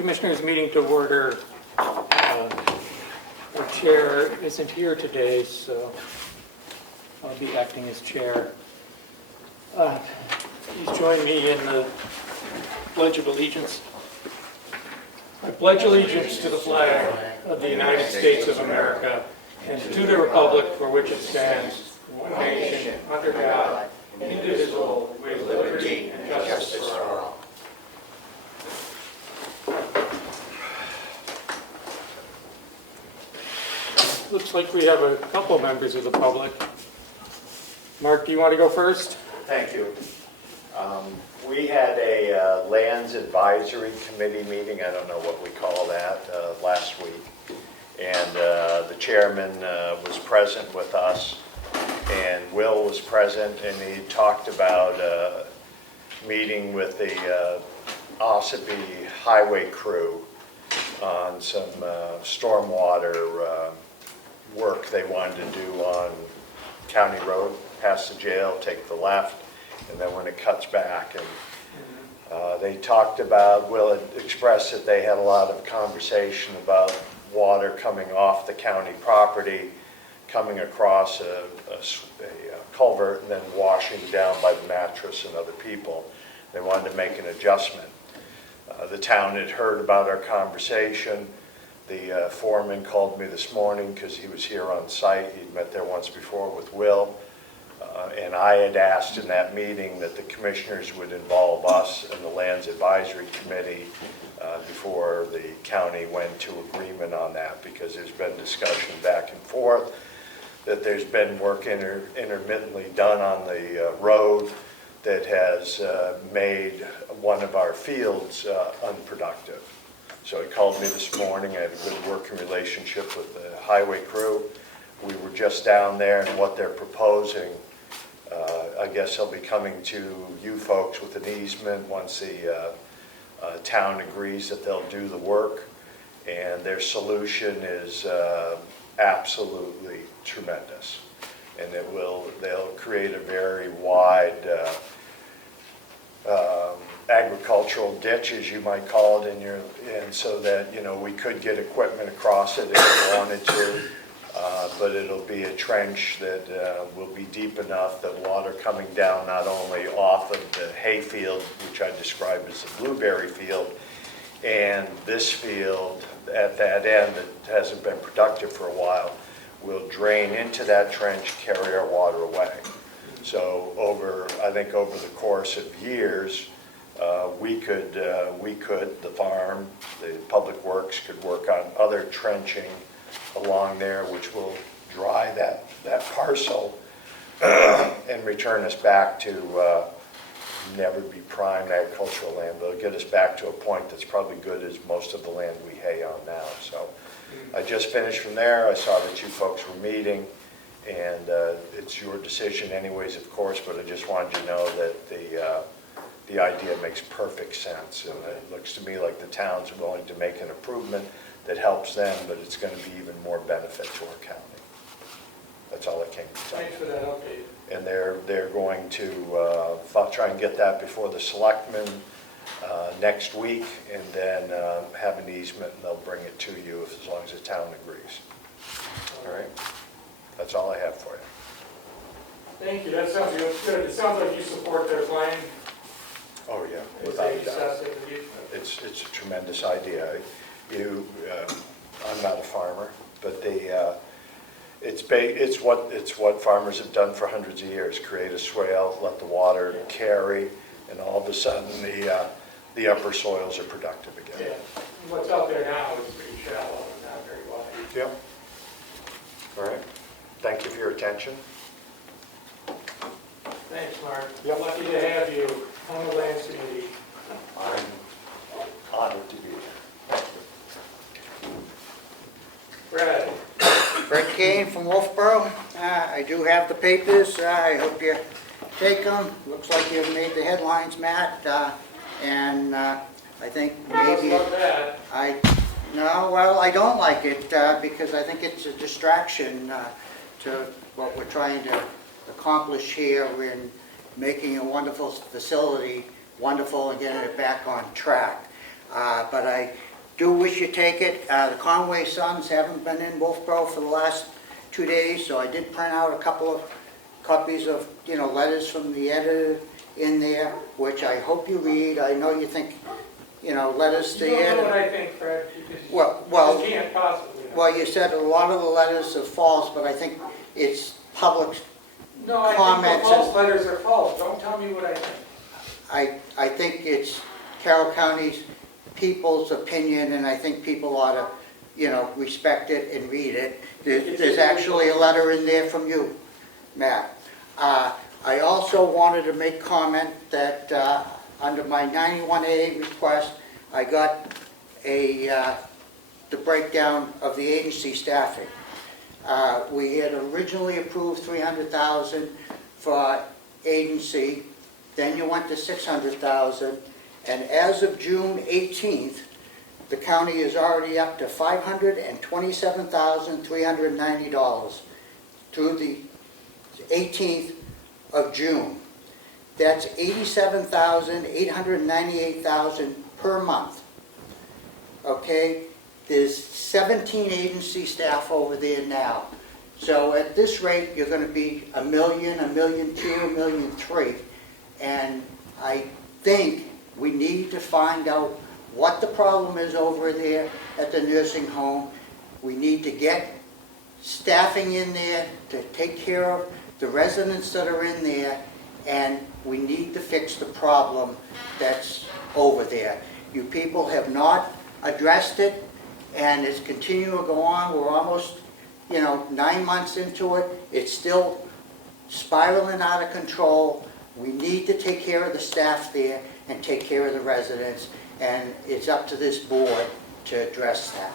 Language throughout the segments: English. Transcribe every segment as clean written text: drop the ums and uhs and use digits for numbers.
Commissioners, meeting to order. Our chair isn't here today, so I'll be acting as chair. Please join me in the Pledge of Allegiance. I pledge allegiance to the flag of the United States of America and to the republic for which it stands, one nation, under God, indivisible, with liberty and justice for all. Looks like we have a couple members of the public. Mark, do you want to go first? Thank you. We had a Lands Advisory Committee meeting, I don't know what we call that, last week. And the chairman was present with us, and Will was present, and he talked about meeting with the Ossipee Highway crew on some stormwater work they wanted to do on County Road, past the jail, take the left, and then when it cuts back. And they talked about, Will had expressed that they had a lot of conversation about water coming off the county property, coming across a culvert and then washing down by the mattress and other people. They wanted to make an adjustment. The town had heard about our conversation. The foreman called me this morning because he was here on site. He'd met there once before with Will. And I had asked in that meeting that the commissioners would involve us in the Lands Advisory Committee before the county went to agreement on that, because there's been discussion back and forth that there's been work intermittently done on the road that has made one of our fields unproductive. So he called me this morning. I have a good working relationship with the highway crew. We were just down there, and what they're proposing, I guess they'll be coming to you folks with an easement once the town agrees that they'll do the work. And their solution is absolutely tremendous. And they'll create a very wide agricultural ditch, as you might call it, and so that, you know, we could get equipment across it if we wanted to. But it'll be a trench that will be deep enough that water coming down not only off of the hay field, which I described as the blueberry field, and this field at that end that hasn't been productive for a while, will drain into that trench, carry our water away. So I think over the course of years, we could, the farm, the public works could work on other trenching along there, which will dry that parcel and return us back to never be prime agricultural land, but it'll get us back to a point that's probably good as most of the land we hay on now. So I just finished from there. I saw that you folks were meeting, and it's your decision anyways, of course, but I just wanted you to know that the idea makes perfect sense, and it looks to me like the town's willing to make an improvement that helps them, but it's going to be even more benefit to our county. That's all I came to tell you. Thanks for that update. And they're going to try and get that before the selectmen next week, and then have an easement, and they'll bring it to you as long as the town agrees. All right? That's all I have for you. Thank you. That sounds good. It sounds like you support their plan. Oh, yeah. With Without the a doubt. accessibility. It's a tremendous idea. I'm not a farmer, but it's what farmers have done for hundreds of years: create a swale, let the water carry, and all of a sudden the upper soils are productive again. Yeah. What's out there now is pretty shallow and not very wide. Yep. All right. Thank you for your attention. Thanks, Mark. Yep. Lucky to have you on the Lands Committee. I'm honored to be here. Brad. Fred Kane from Wolfboro. I do have the papers. I hope you take them. Looks like you've made the headlines, Matt. And I think maybe Love that. I don't like it because I think it's a distraction to what we're trying to accomplish here in making a wonderful facility wonderful and getting it back on track. But I do wish you take it. The Conway Sons haven't been in Wolfboro for the last 2 days, so I did print out a couple of copies of, letters from the editor in there, which I hope you read. I know you think, letters to the You don't know what editor. I think, Fred, because Well, you can't possibly know. well, you said a lot of the letters are false, but I think it's public. No, I think comments the false and- letters are false. Don't tell me what I think. I think it's Carroll County's people's opinion, and I think people ought to, respect it and read it. There's actually a letter in there from you, Matt. I also wanted to make comment that under my 91A request, I got the breakdown of the agency staffing. We had originally approved $300,000 for agency, then you went to $600,000, and as of June 18th, the county is already up to $527,390 through the 18th of June. That's $87,898 per month. Okay? There's 17 agency staff over there now. So at this rate, you're going to be $1 million, $1.2 million, $1.3 million. And I think we need to find out what the problem is over there at the nursing home. We need to get staffing in there to take care of the residents that are in there, and we need to fix the problem that's over there. You people have not addressed it, and it's continuing to go on. We're almost, 9 months into it. It's still spiraling out of control. We need to take care of the staff there and take care of the residents, and it's up to this board to address that.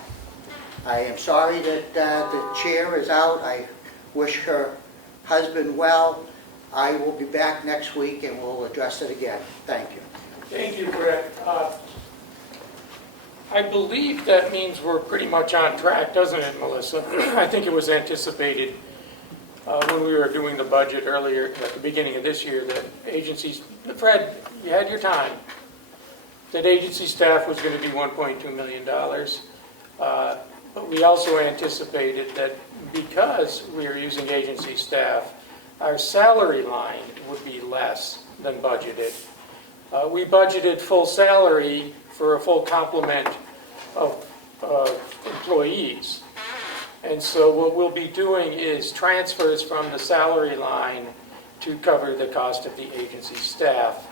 I am sorry that the chair is out. I wish her husband well. I will be back next week and we'll address it again. Thank you. Thank you, Fred. I believe that means we're pretty much on track, doesn't it, Melissa? I think it was anticipated when we were doing the budget earlier at the beginning of this year that agencies, Fred, you had your time, that agency staff was going to be $1.2 million. But we also anticipated that because we are using agency staff, our salary line would be less than budgeted. We budgeted full salary for a full complement of employees. And so what we'll be doing is transfers from the salary line to cover the cost of the agency staff.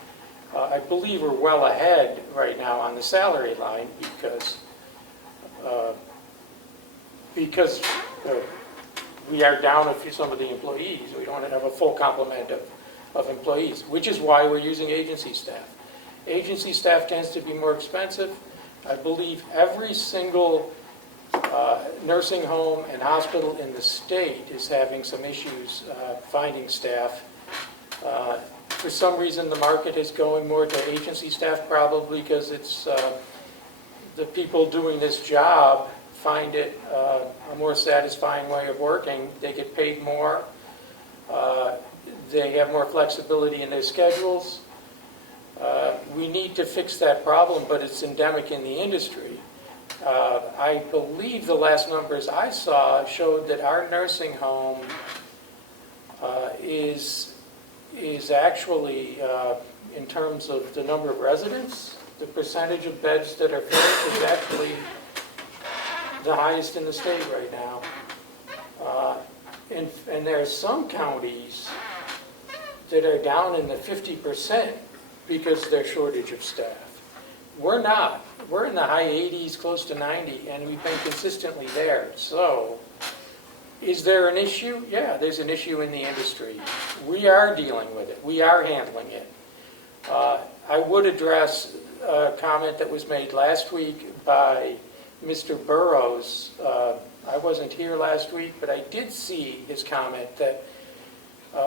I believe we're well ahead right now on the salary line because we are down some of the employees. We don't have a full complement of employees, which is why we're using agency staff. Agency staff tends to be more expensive. I believe every single nursing home and hospital in the state is having some issues finding staff. For some reason, the market is going more to agency staff, probably because it's the people doing this job find it a more satisfying way of working. They get paid more. They have more flexibility in their schedules. We need to fix that problem, but it's endemic in the industry. I believe the last numbers I saw showed that our nursing home is actually, in terms of the number of residents, the percentage of beds that are filled is actually the highest in the state right now. And there are some counties that are down in the 50% because of their shortage of staff. We're not. We're in the high 80s, close to 90, and we've been consistently there. So, is there an issue? Yeah, there's an issue in the industry. We are dealing with it. We are handling it. I would address a comment that was made last week by Mr. Burrows. I wasn't here last week, but I did see his comment that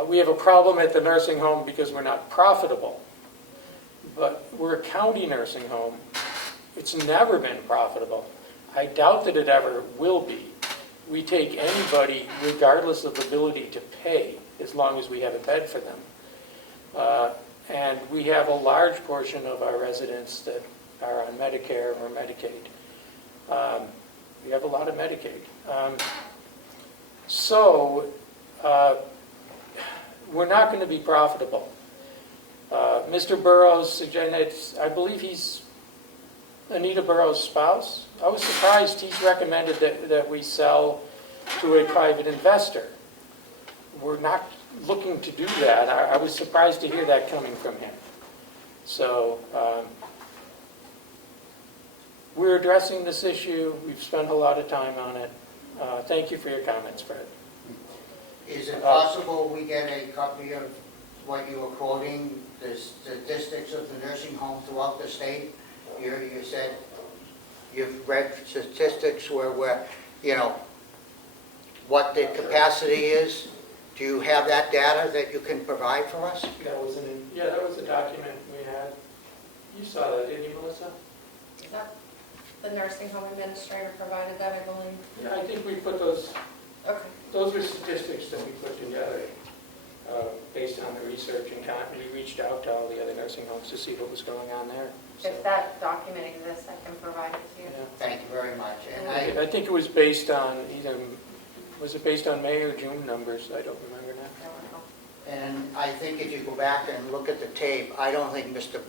we have a problem at the nursing home because we're not profitable. But we're a county nursing home. It's never been profitable. I doubt that it ever will be. We take anybody regardless of ability to pay as long as we have a bed for them. And we have a large portion of our residents that are on Medicare or Medicaid. We have a lot of Medicaid. So we're not going to be profitable. Mr. Burrows suggested, I believe he's Anita Burrows' spouse. I was surprised he's recommended that we sell to a private investor. We're not looking to do that. I was surprised to hear that coming from him. So we're addressing this issue. We've spent a lot of time on it. Thank you for your comments, Fred. Is it possible we get a copy of what you were quoting, the statistics of the nursing home throughout the state? You said you've read statistics where what the capacity is. Do you have that data that you can provide for us? That was a document we had. You saw that, didn't you, Melissa? That the nursing home administrator provided that, I believe. Yeah, I think we put those. Okay. Those were statistics that we put together based on the research, and we reached out to all the other nursing homes to see what was going on there. So, If that document exists, I can provide it to you. yeah. Thank you very much. And I think it was based on was it based on May or June numbers? I don't remember now. I don't know. And I think if you go back and look at the tape, I don't think Mr.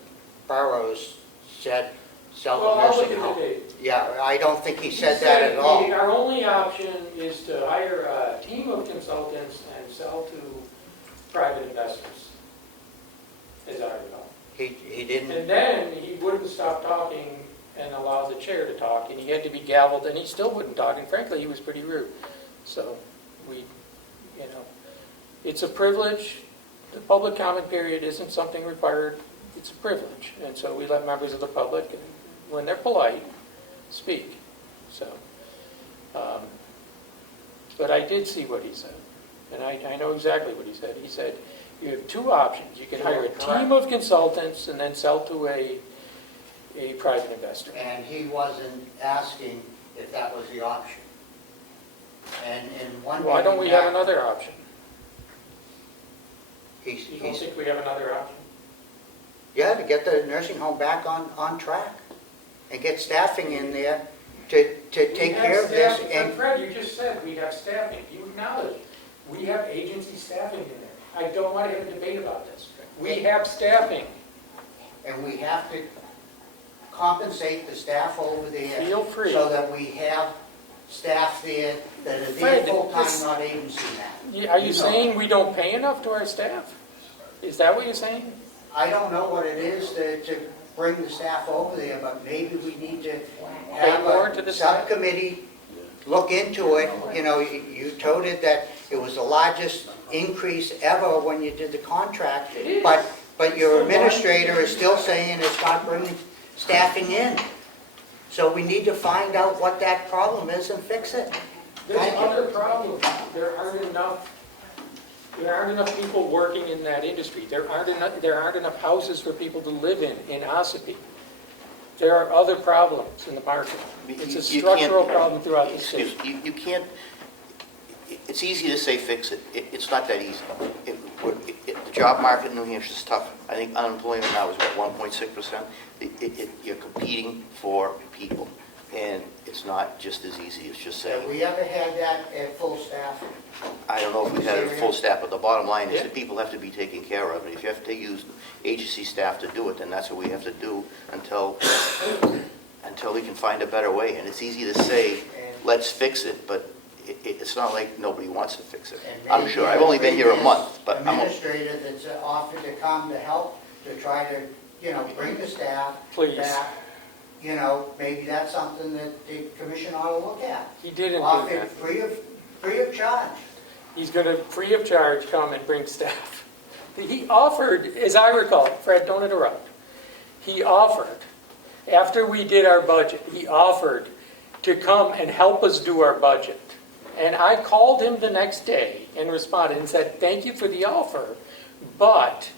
Burrows said sell Well, the I'll look nursing at the home. tape. Yeah, I don't think he said He that at all. Our only option is to hire a team of consultants and sell to private investors, as I recall. He didn't. And then he wouldn't stop talking and allow the chair to talk, and he had to be gavelled, and he still wouldn't talk, and frankly, he was pretty rude. So it's a privilege. The public comment period isn't something required. It's a privilege. And so we let members of the public, when they're polite, speak. So, but I did see what he said, and I know exactly what he said. He said, you have two options. You can hire a team of consultants and then sell to a private investor. And he wasn't asking if that was the option. And in one Why don't we meeting have back, another option? You don't he's think we have another option? yeah, to get the nursing home back on track and get staffing in there to take care of this. And Fred, you just said we have staffing. You acknowledge we have agency staffing in there. I don't want to have a debate about this. We have staffing. and we have to compensate the staff over there. Feel free. So that we have staff there that are there Fred, full-time, this- not agency now. Are you saying we don't pay enough to our staff? Is that what you're saying? I don't know what it is to bring the staff over there, but maybe we need to Pay have more to a the staff? subcommittee look into it. You know, you toted that it was the largest increase ever when you did the contract. It is. But your administrator is still saying it's not bringing staffing in. So we need to find out what that problem is and fix it. There's Thank you. other problems. There aren't enough people working in that industry. There aren't enough houses for people to live in Ossipee. There are other problems in the market. It's a You can't- structural problem throughout the state. Excuse me, you can't, it's easy to say fix it. It's not that easy. The job market in New Hampshire is tough. I think unemployment now is what, 1.6%? You're competing for people, and it's not just as easy as just Have saying, we ever had that at full staff? I don't know if we've had a full staff, but the bottom line is that people have to be taken care of. And if you have to use agency staff to do it, then that's what we have to do until we can find a better way. And it's easy to say, let's fix it, but it's not like nobody wants to fix it. And I'm maybe sure. I've only been here a month, but I'm, administrator that's offered to come to help, to try to, bring the staff Please. back. Maybe that's something that the commission ought to look at. He didn't do Offered that. free of charge. He's going to, free of charge, come and bring staff. He offered, as I recall, Fred, don't interrupt. He offered, after we did our budget, he offered to come and help us do our budget. And I called him the next day and responded and said, thank you for the offer, but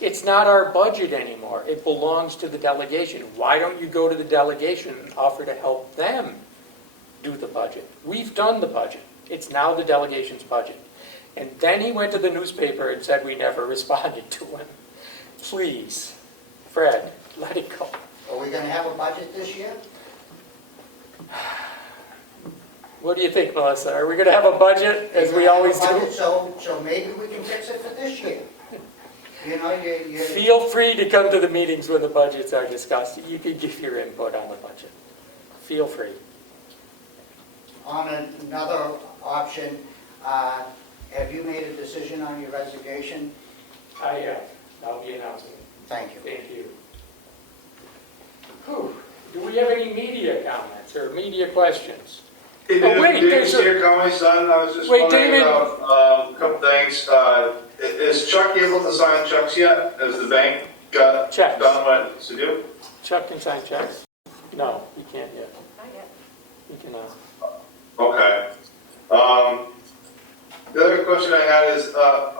it's not our budget anymore. It belongs to the delegation. Why don't you go to the delegation and offer to help them do the budget? We've done the budget. It's now the delegation's budget. And then he went to the newspaper and said we never responded to him. Please, Fred, let it go. Are we going to have a budget this year? What do you think, Melissa? Are we going to have a budget, as we always do? So maybe we can fix it for this year. You know, you. Feel free to come to the meetings when the budgets are discussed. You can give your input on the budget. Feel free. On another option, have you made a decision on your resignation? I have. I'll be announcing it. Thank you. Thank you. Whew. Do we have any media comments or media questions? Hey, Oh, wait, David there's a- here, Comeau, son. I was just Wait, wondering David. about a couple things. Is Chuck able to sign checks yet? Has the bank got Checks. done what it's to do? Chuck can sign checks? No, he can't yet. Not yet. He cannot. Okay. The other question I had is, a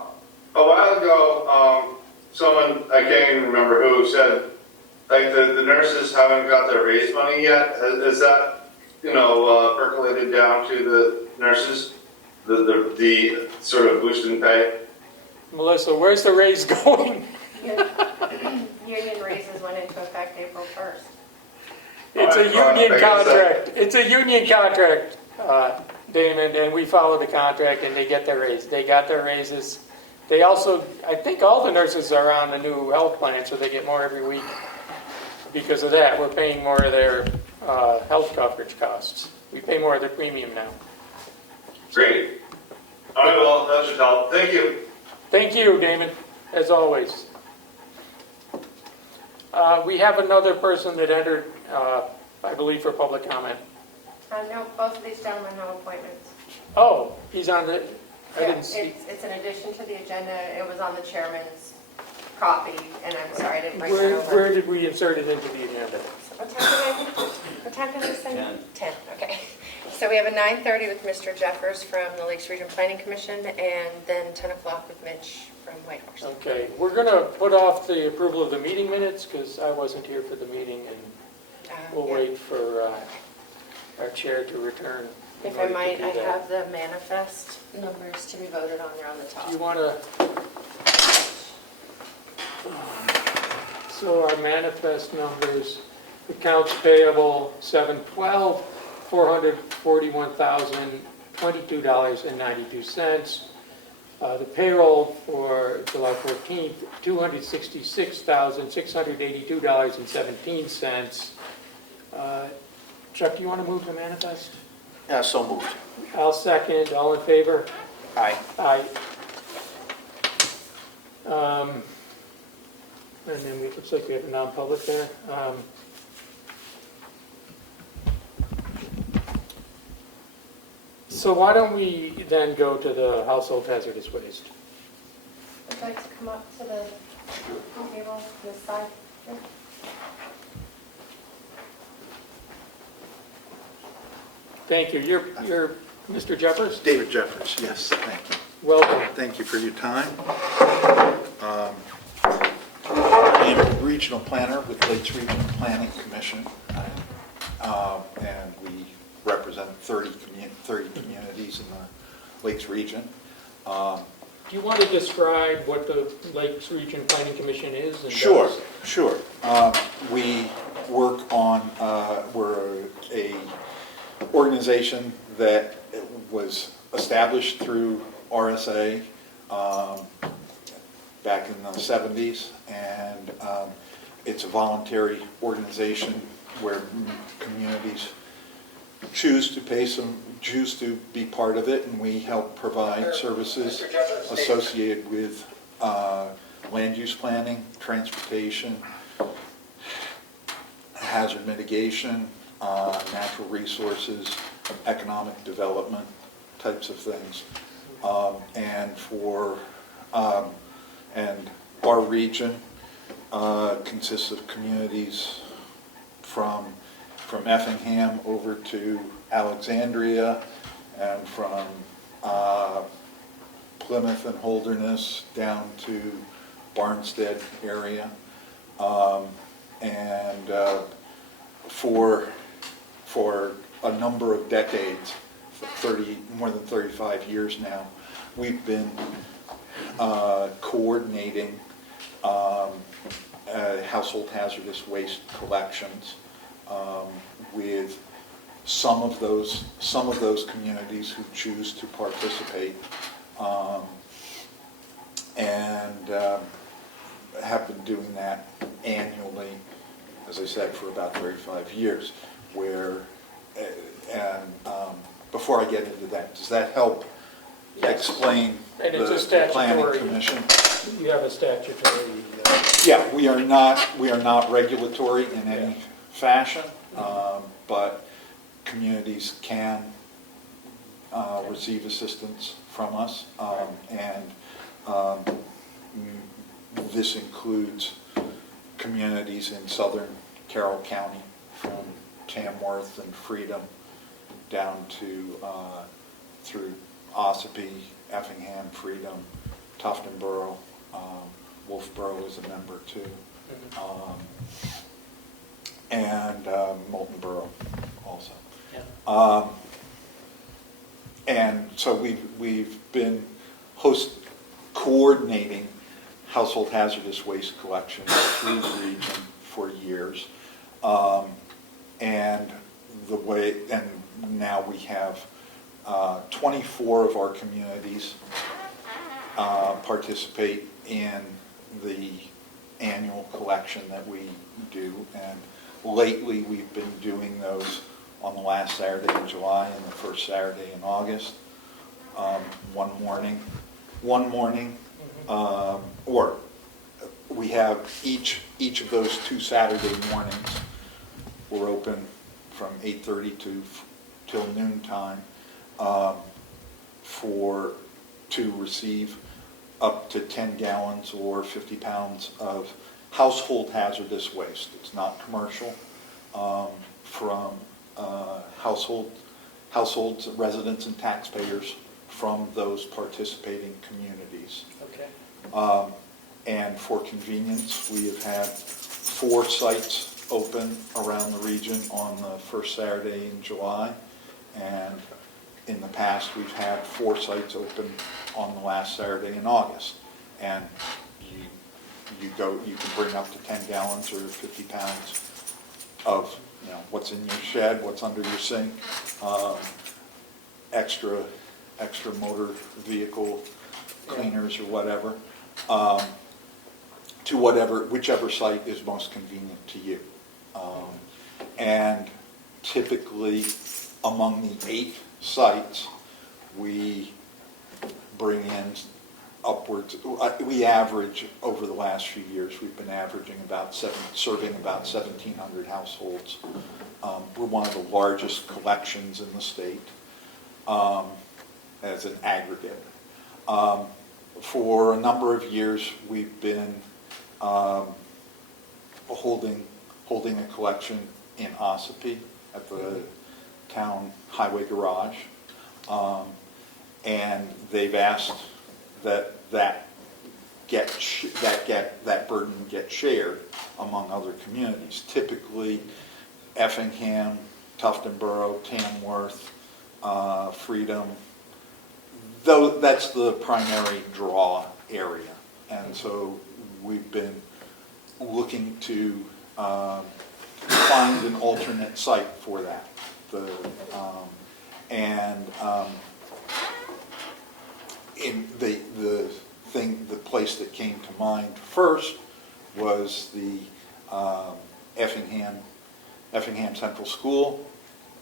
while ago, someone, I can't even remember who, said, like, the nurses haven't got their raise money yet. Is that, percolated down to the nurses? The sort of boost in pay? Melissa, where's the raise going? Union raises went into effect April 1st. It's a All right, union I guess contract. It's a union contract, Damon, and we follow the contract and they get their raise. They got their raises. They also, I think all the nurses are on the new health plan, so they get more every week. Because of that, we're paying more of their health coverage costs. We pay more of their premium now. Great. All right, well, that should help. Thank you. Thank you, Damon, as always. We have another person that entered, I believe, for public comment. No, both of these gentlemen have appointments. Oh, he's on the, I Yeah, didn't see. it's an addition to the agenda. It was on the chairman's copy, and I'm sorry I didn't bring that over. Where did we insert it into the agenda? What time did I send? 10, okay. So we have a 9:30 with Mr. Jeffers from the Lakes Region Planning Commission, and then 10 o'clock with Mitch from Whitehorse. Okay, we're going to put off the approval of the meeting minutes because I wasn't here for the meeting, and we'll Yeah. wait for our chair to return. in If I order to might, do I that. have the manifest numbers to be voted on there on the top. Do you want to? So our manifest numbers, accounts payable 7/12, $441,022.92. The payroll for July 14th, $266,682.17. Chuck, do you want to move the manifest? So moved. I'll second. All in favor? Aye. Aye. And then it looks like we have a non-public there. So why don't we then go to the household hazardous waste? Would you like to come up to the table, this side? Here? Thank you. You're Mr. Jeffers? David Jeffers, yes, thank you. Welcome. Thank you for your time. I am a regional planner with Lakes Regional Planning Commission, and we represent 30 communities in the Lakes region. Do you want to describe what the Lakes Region Planning Commission is? And Sure, does? sure. We work on, we're a organization that was established through RSA back in the 70s, and it's a voluntary organization where communities choose to be part of it, and we help provide services associated with land use planning, transportation, hazard mitigation, natural resources, economic development types of things. And our region consists of communities from Effingham over to Alexandria, and from Plymouth and Holderness down to Barnstead area. And for a number of decades, more than 35 years now, we've been coordinating household hazardous waste collections with some of those communities who choose to participate, and have been doing that annually, as I said, for about 35 years. Where, before I get into that, does that help Yes. explain And it's a the planning statutory- commission? You have a statutory, Yeah, we are not regulatory in any fashion, but communities can receive assistance from us, and this includes communities in southern Carroll County, from Tamworth and Freedom down to through Ossipee, Effingham, Freedom, Tuftonboro. Wolfboro is a member too, and Moultonboro also. yeah. And so we've been coordinating household hazardous waste collection through the region for years, and now we have 24 of our communities participate in the annual collection that we do, and lately we've been doing those on the last Saturday in July and the first Saturday in August. One morning, or we have each of those 2 Saturday mornings, we're open from 8:30 till noon time to receive up to 10 gallons or 50 pounds of household hazardous waste. It's not commercial, from households, residents, and taxpayers from those participating communities. Okay. And for convenience, we have had 4 sites open around the region on the first Saturday in July, and in the past we've had 4 sites open on the last Saturday in August. And you can bring up to 10 gallons or 50 pounds of what's in your shed, what's under your sink, extra motor vehicle cleaners or whatever, to whichever site is most convenient to you. And typically among the 8 sites, we bring in upwards, we average over the last few years, we've been averaging serving about 1,700 households. We're one of the largest collections in the state as an aggregate. For a number of years, we've been holding a collection in Ossipee at the town highway garage, and they've asked that burden get shared among other communities. Typically, Effingham, Tuftonboro, Tamworth, Freedom. Though that's the primary draw area, and so we've been looking to find an alternate site for that. The place that came to mind first was the Effingham Central School.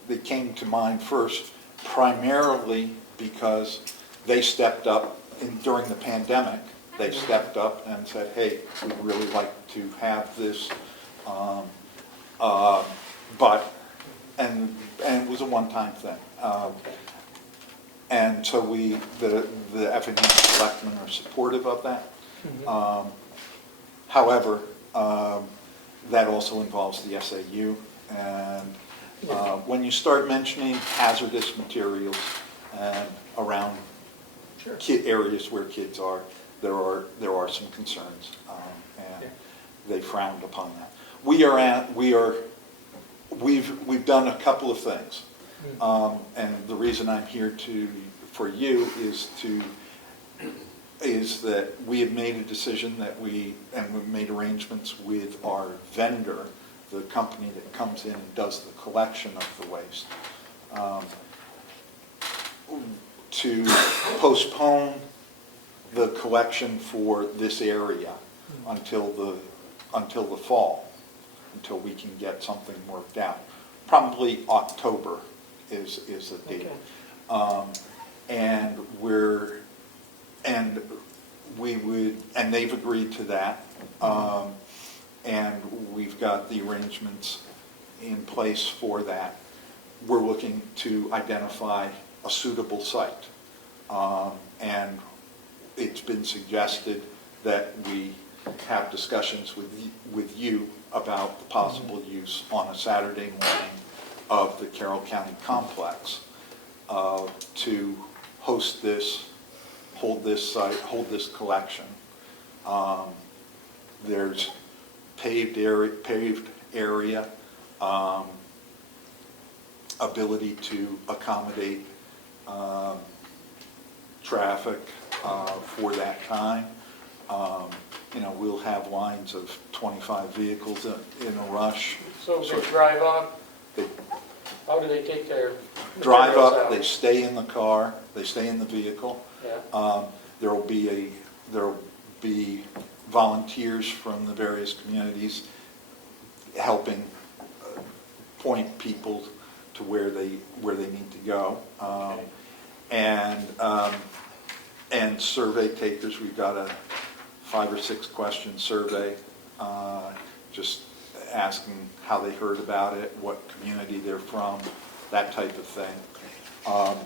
They came to mind first primarily because they stepped up during the pandemic. They stepped up and said, "Hey, we'd really like to have this," and it was a one-time thing. And so the Effingham selectmen are supportive of that. Mm-hmm. However, that also involves the SAU, and when you start mentioning hazardous materials and around areas where kids are, there are some concerns, and they frowned upon that. We've done a couple of things, and the reason I'm here for you is that we have made a decision that we've made arrangements with our vendor, the company that comes in and does the collection of the waste, to postpone the collection for this area until the fall, until we can get something worked out. Probably October is the date. Okay. And they've agreed to that. And we've got the arrangements in place for that. We're looking to identify a suitable site. And it's been suggested that we have discussions with you about the possible use on a Saturday morning of the Carroll County complex to host this, hold this site, hold this collection. There's paved area, ability to accommodate traffic for that time. We'll have lines of 25 vehicles in a rush. So they drive up, They how do they take their drive materials up, out? they stay in the car, they stay in the vehicle. Yeah. There'll be volunteers from the various communities helping point people to where they need to go. Okay. And survey takers, we've got a 5 or 6 question survey, just asking how they heard about it, what community they're from, that type of thing.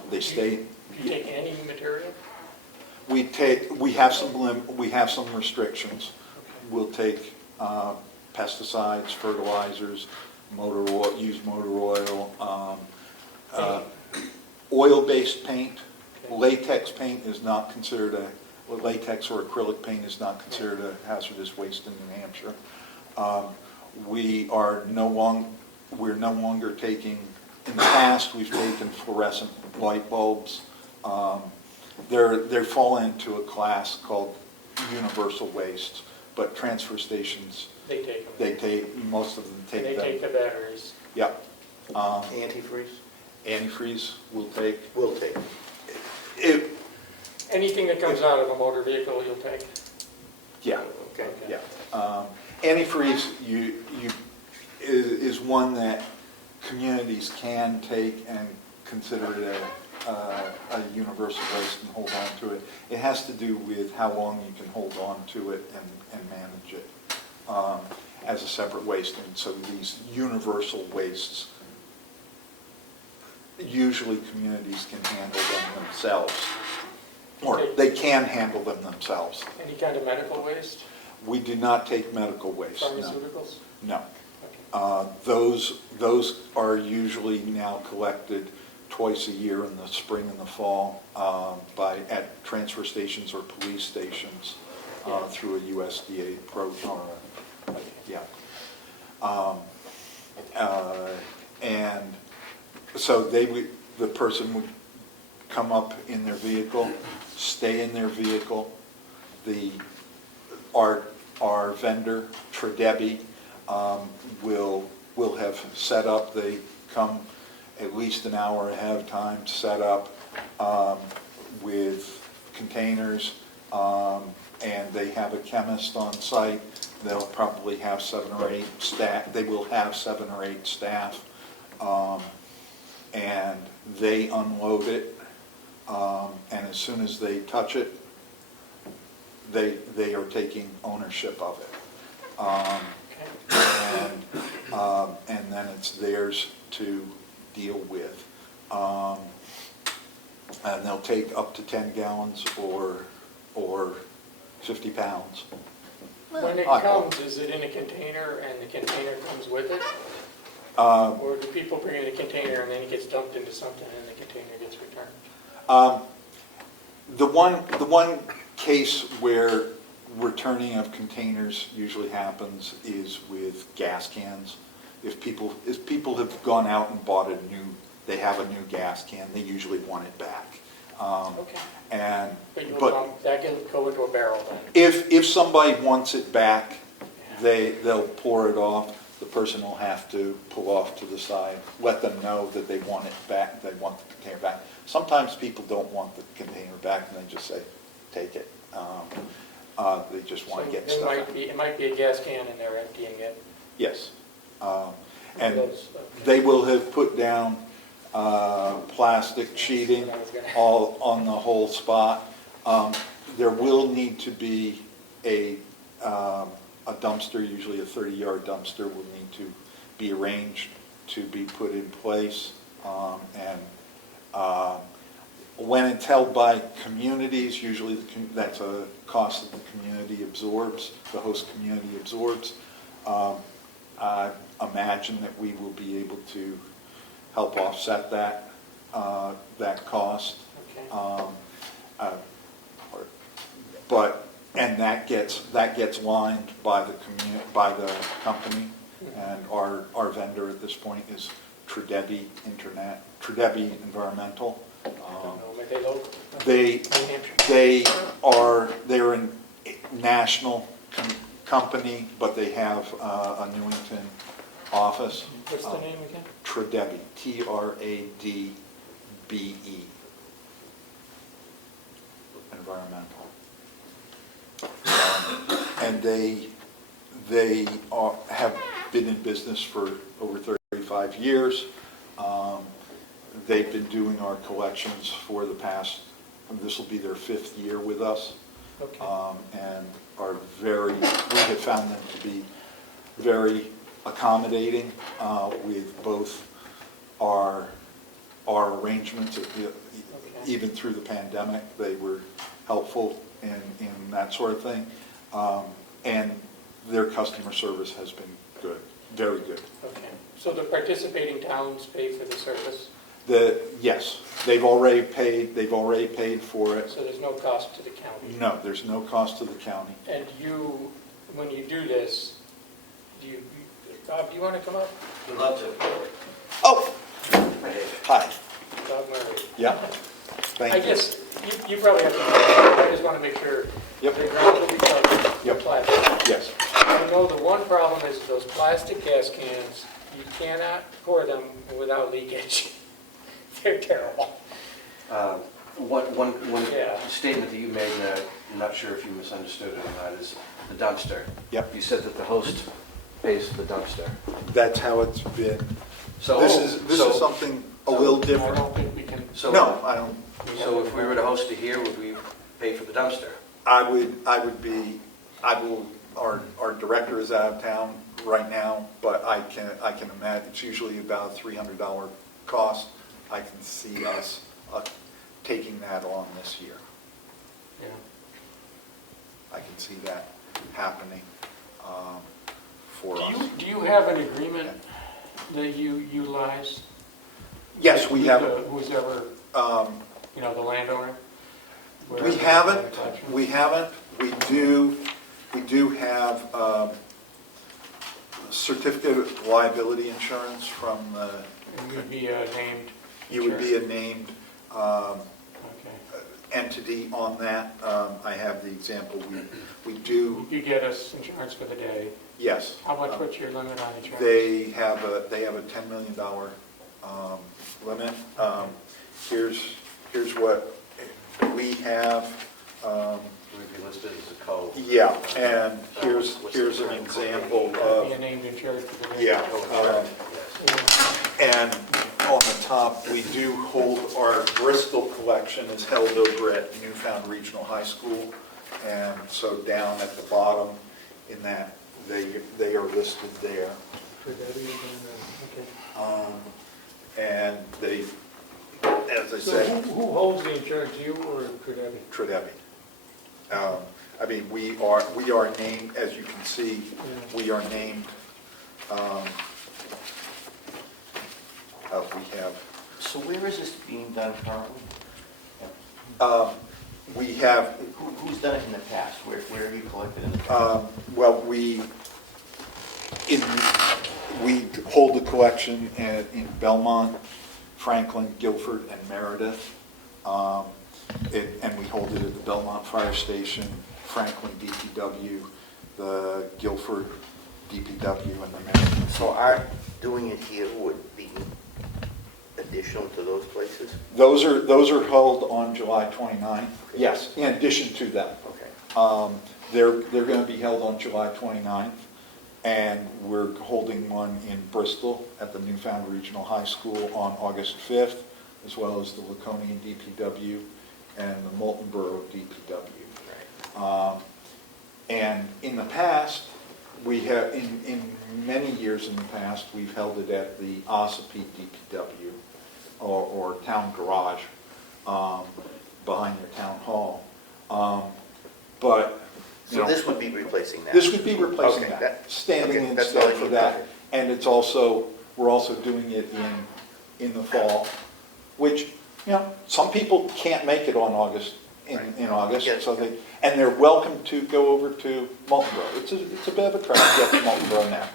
They stay. Do you take any material? We have some restrictions. We'll take pesticides, fertilizers, used motor oil, oil-based paint. Latex paint is not considered latex or acrylic paint is not considered a hazardous waste in New Hampshire. We're no longer taking. In the past, we've taken fluorescent light bulbs. They fall into a class called universal waste, but transfer stations, They take them. most of them take And them. they take the batteries. Yep. Antifreeze? Antifreeze will take. We'll take. Anything that comes out of a motor vehicle, you'll take? Yeah. Okay. Yeah. Antifreeze is one that communities can take and consider it a universal waste and hold on to it. It has to do with how long you can hold on to it and manage it as a separate waste. And so these universal wastes, usually communities can handle them themselves. Or Okay. they can handle them themselves. Any kind of medical waste? We do not take medical waste. No. Pharmaceuticals? No. Okay. Those are usually now collected twice a year in the spring and the fall at transfer stations or police stations through a USDA program. Yeah. And so the person would come up in their vehicle, stay in their vehicle. Our vendor, Tredebi, will have set up. They come at least an hour ahead of time, set up with containers, and they have a chemist on site. They'll probably have 7 or 8 staff. They will have 7 or 8 staff, and they unload it. And as soon as they touch it, they are taking ownership of it. And then it's theirs to deal with. And they'll take up to 10 gallons or 50 pounds. When it comes, is it in a container and the container comes with it? Or do people bring in a container and then it gets dumped into something and the container gets returned? The one case where returning of containers usually happens is with gas cans. If people have gone out and bought they have a new gas can, they usually want it back. Okay. But that can go into a barrel then? if somebody wants it back, they'll pour it off. the person will have to pull off to the side, let them know that they want it back, they want the container back. Sometimes people don't want the container back, and they just say, take it. They just want to get So stuff out. it might be a gas can and they're emptying it. Yes. And Those, they will have put down plastic sheeting That's what I was gonna- all on the whole spot. There will need to be a dumpster, usually a 30-yard dumpster will need to be arranged to be put in place. When it's held by communities, usually that's a cost that the community absorbs, the host community absorbs. I imagine that we will be able to help offset that cost. Okay. And that gets lined by the company, and our vendor at this point is Tredebi Environmental. I don't know, but they local. They're a national company, but they have a Newington office. What's the name again? Tredebi, Tradbe, Environmental. And they have been in business for over 35 years. They've been doing our collections for the past, this will be their 5th year with us. Okay. And we have found them to be very accommodating with both our arrangements, even through the pandemic. They were helpful in that sort of thing. And their customer service has been good, very good. Okay. So the participating towns pay for the service, Yes, they've already paid for it. so there's no cost to the county? No, there's no cost to the county. And you, when you do this, Bob, do you want to come up? We'd love to. Oh, hi. Bob Murray. Yeah, thank you. I guess, you probably have to, I just want to make sure. Yep. The ground will be covered. Yep. Plastic. Yes. I know the one problem is those plastic gas cans, you cannot pour them without leakage. They're terrible. One Yeah. statement that you made, and I'm not sure if you misunderstood it or not, is the dumpster. Yep. You said that the host pays for the dumpster. That's how it's been. So This is something a little I different. don't think we can. No, I don't. So if we were to host it here, would we pay for the dumpster? Our director is out of town right now, but I can imagine, it's usually about a $300 cost. I can see us taking that on this year. Yeah. I can see that happening for us. Do you have an agreement that you utilize? Yes, we have. Who's ever, the landowner? We haven't. We do have certificate of liability insurance from the. And you'd be named? You would be a named Okay. entity on that. I have the example. We do. You get us insurance for the day. Yes. How much, what's your limit on insurance? They have a $10 million limit. Here's what we have. We'd be listed as a co. Yeah, and here's an example Be a of, named insured for the day. yeah. And on the top, we do hold, our Bristol collection is held over at Newfound Regional High School. And so down at the bottom in that, they are listed there. Okay. And they, as I So said, who holds the insurance, you or Tredebi? Tredebi. I mean, we are named, as you can see, we are named, we have, So where is this being done currently? we have, Who's done it in the past? Where have you collected in the past? well, we hold the collection in Belmont, Franklin, Guilford, and Meredith. And we hold it at the Belmont Fire Station, Franklin DPW, the Guilford DPW and the mayor. So our doing it here would be additional to those places? Those are held on July 29th. Yes, in addition to them. Okay. They're going to be held on July 29th, and we're holding one in Bristol at the Newfound Regional High School on August 5th, as well as the Laconian DPW and the Moulton Borough DPW. And in the past, we have, in many years in the past, we've held it at the Ossipee DPW or town garage behind their town hall. But you So know, this would be replacing that? this would be replacing Okay, that, standing okay, that's all instead I for need. that. Okay. And it's also, we're also doing it in the fall, which, you know, some people can't make it on August, in August, Yes. so and they're welcome to go over to Moulton Borough. It's a bit of a trek to get to Moulton Borough now.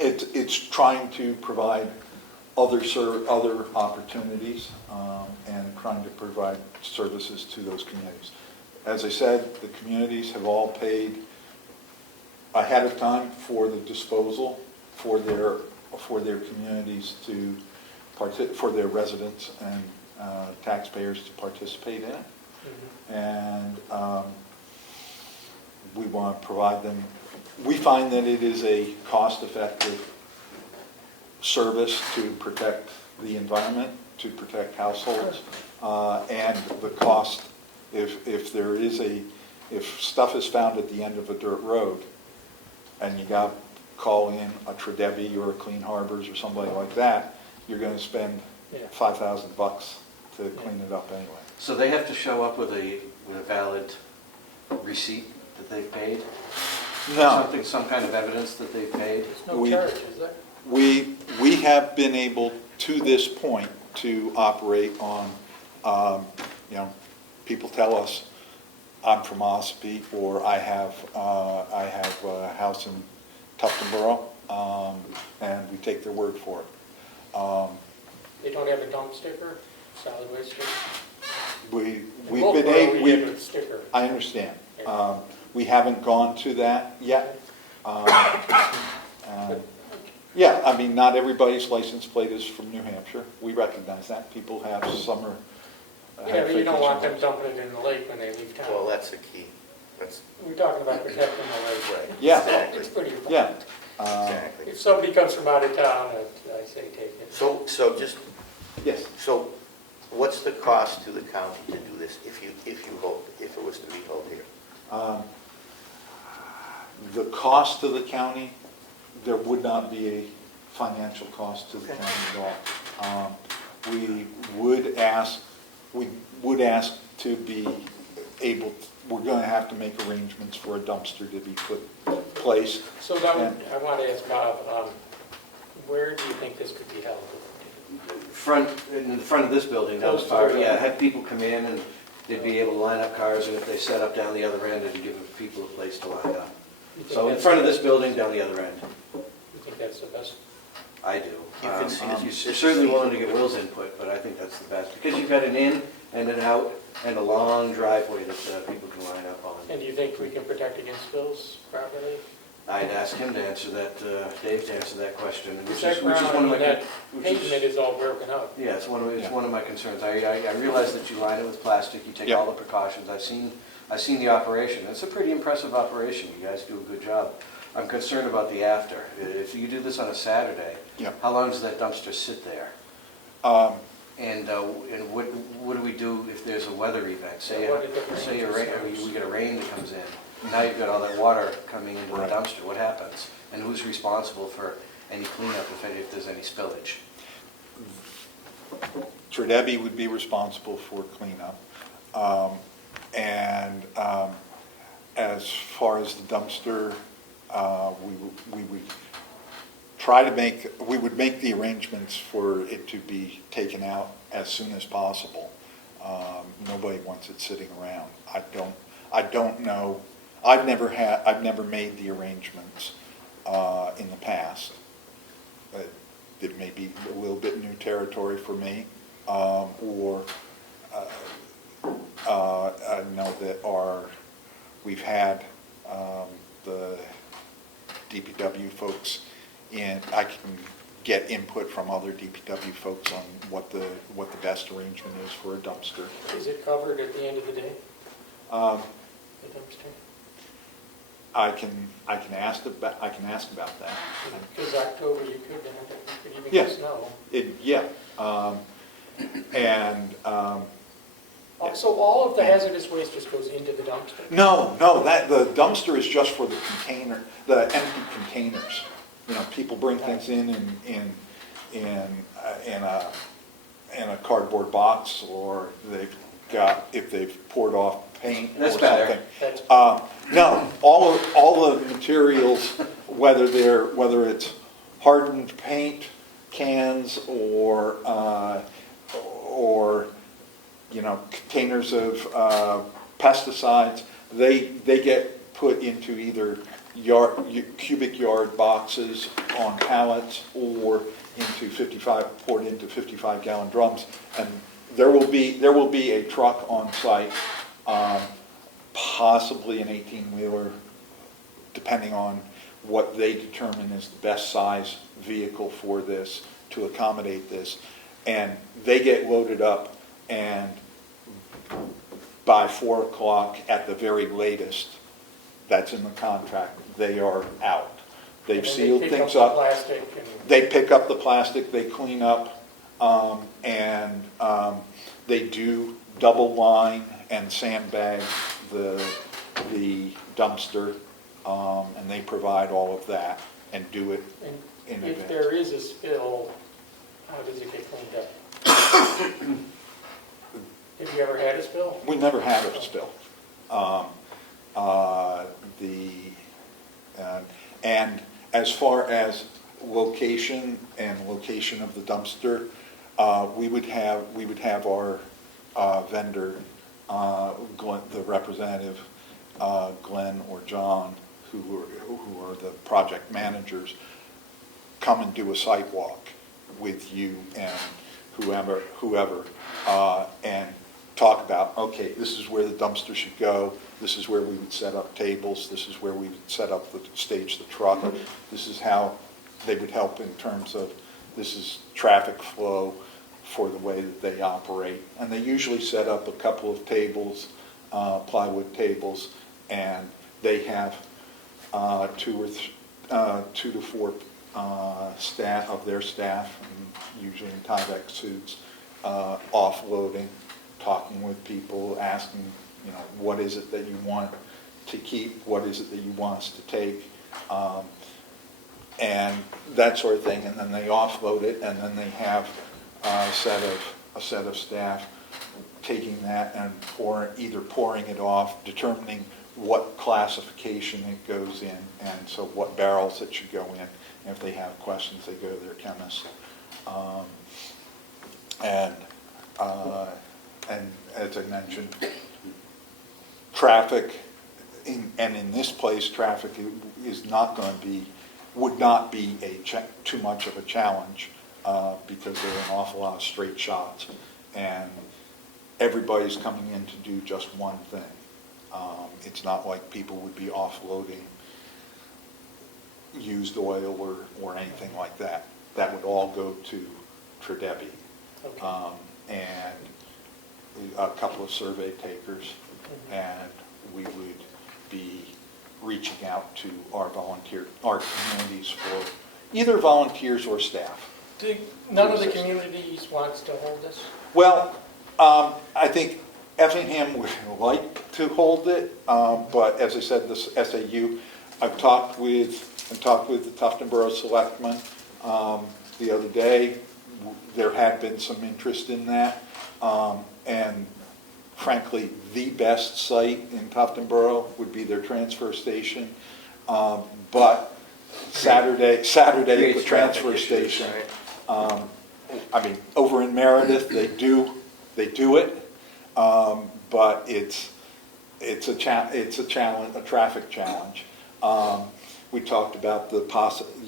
It's trying to provide other opportunities and trying to provide services to those communities. As I said, the communities have all paid ahead of time for the disposal for their communities for their residents and taxpayers to participate in. Mhm. And we want to provide them. We find that it is a cost-effective service to protect the environment, to protect households, and the cost, if stuff is found at the end of a dirt road, and you got to call in a Tredebi or a Clean Harbors or somebody like that, you're going to spend $5,000 to clean it up anyway. So they have to show up with a valid receipt that they've paid? No. Some kind of evidence that they've paid? There's no We- charge, is there? We have been able, to this point, to operate on, people tell us, I'm from Ossipee, or I have a house in Tufton Borough, and we take their word for it. They don't have a dump sticker, solid waste sticker? We've In been Wolfboro, able, we have a sticker. I understand. We haven't gone to that yet. Yeah, I mean, not everybody's license plate is from New Hampshire. We recognize that. People have summer. Yeah, but you don't want them dumping it in the lake when they leave town. Well, that's the key. That's, We're talking about protecting the lake. right. Yeah. Exactly. It's pretty important. Yeah. Exactly. If somebody comes from out of town, I say take it. So Yes. So what's the cost to the county to do this if it was to be held here? The cost to the county, there would not be a financial cost to the Okay. county at all. We would ask to be able, we're going to have to make arrangements for a dumpster to be placed. So that would, I want to ask Bob, where do you think this could be held? In the front of this building, down as far, have people come in and they'd be able to line up cars, and if they set up down the other end, it'd give people a place to line up. You think So in that's- front of this building, down the other end. You think that's the best? I do. You can see this- You're certainly willing to get Will's input, but I think that's the best, because you've got an in and an out and a long driveway that people can line up on. And do you think we can protect against spills properly? I'd ask him to answer that, Dave to answer that question, Because which that is ground, one of my... that which pavement is all broken up. Yeah, it's one of my concerns. I realize that you line it with plastic, you take Yeah. all the precautions. I've seen the operation. It's a pretty impressive operation. You guys do a good job. I'm concerned about the after. If you do this on a Saturday, Yeah. how long does that dumpster sit there? Um, And what do we do if there's a weather event? Say Yeah, what if it say rains? we get a rain that comes in. Now you've got all that water coming into the Right. dumpster. What happens? And who's responsible for any cleanup if there's any spillage? Tredebi would be responsible for cleanup. As far as the dumpster, we would try to we would make the arrangements for it to be taken out as soon as possible. Nobody wants it sitting around. I don't know. I've never made the arrangements in the past. It may be a little bit new territory for me, I know that We've had the DPW folks in, I can get input from other DPW folks on what the best arrangement is for a dumpster. Is it covered at the end of the day, Um, the dumpster? I can ask about that. Because October you could even Yeah. get snow. So all of the hazardous waste just goes into the dumpster? No, that the dumpster is just for the container, the empty containers. You know, people bring things in a cardboard box, or if they've poured off paint or That's something. better. That's- No, all the materials, whether it's hardened paint cans or containers of pesticides, they get put into either cubic yard boxes on pallets or poured into 55-gallon drums, and there will be a truck on site, possibly an 18-wheeler, depending on what they determine is the best size vehicle for this, to accommodate this, and they get loaded up, and by 4 o'clock at the very latest, that's in the contract, they are out. They've And then sealed they pick things up up. the plastic and- They pick up the plastic, they clean up, and they do double line and sandbag the dumpster, and they provide all of that and do it And in if advance. there is a spill, how does it get cleaned up? Have you ever had a spill? We never had a spill. And as far as location of the dumpster, we would have our vendor, Glenn, the representative, Glenn or John, who are the project managers, come and do a site walk with you and whoever, and talk about, okay, this is where the dumpster should go, this is where we would set up tables, this is where we would stage the truck, this is how they would help in terms of, this is traffic flow for the way that they operate. And they usually set up a couple of tables, plywood tables, and they have 2 to 4 staff of their staff, usually in Tyvek suits, offloading, talking with people, asking, what is it that you want to keep, what is it that you want us to take, and that sort of thing. And then they offload it, and then they have a set of staff taking that and either pouring it off, determining what classification it goes in, and so what barrels it should go in. And if they have questions, they go to their chemist. And as I mentioned, traffic, in this place, traffic would not be too much of a challenge, because there are an awful lot of straight shots, and everybody's coming in to do just one thing. It's not like people would be offloading used oil or anything like that. That would all go to Tredebi. Okay. And a couple of survey takers, and we would be reaching out to our communities for either volunteers or staff. None of the communities wants to hold this? Well, I think Effingham would like to hold it, but as I said, this SAU, I've talked with the Tufton Borough Selectmen the other day. There had been some interest in that, and frankly, the best site in Tufton Borough would be their transfer station, but Saturday at the transfer station. Over in Meredith, they do it, but it's a challenge, a traffic challenge. We talked about the possibility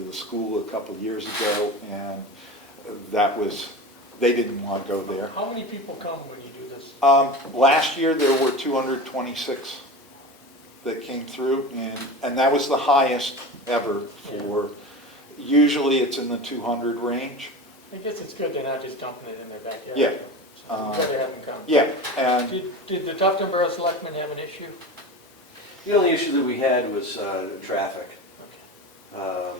of the school a couple of years ago, and they didn't want to go there. How many people come when you do this? Last year, there were 226 that came through, and that was the highest ever for, usually it's in the 200 range. I guess it's good they're not just dumping it in their backyard. Yeah. So we'd rather have them come. Yeah, and Did the Tufton Borough Selectmen have an issue? The only issue that we had was traffic. Okay.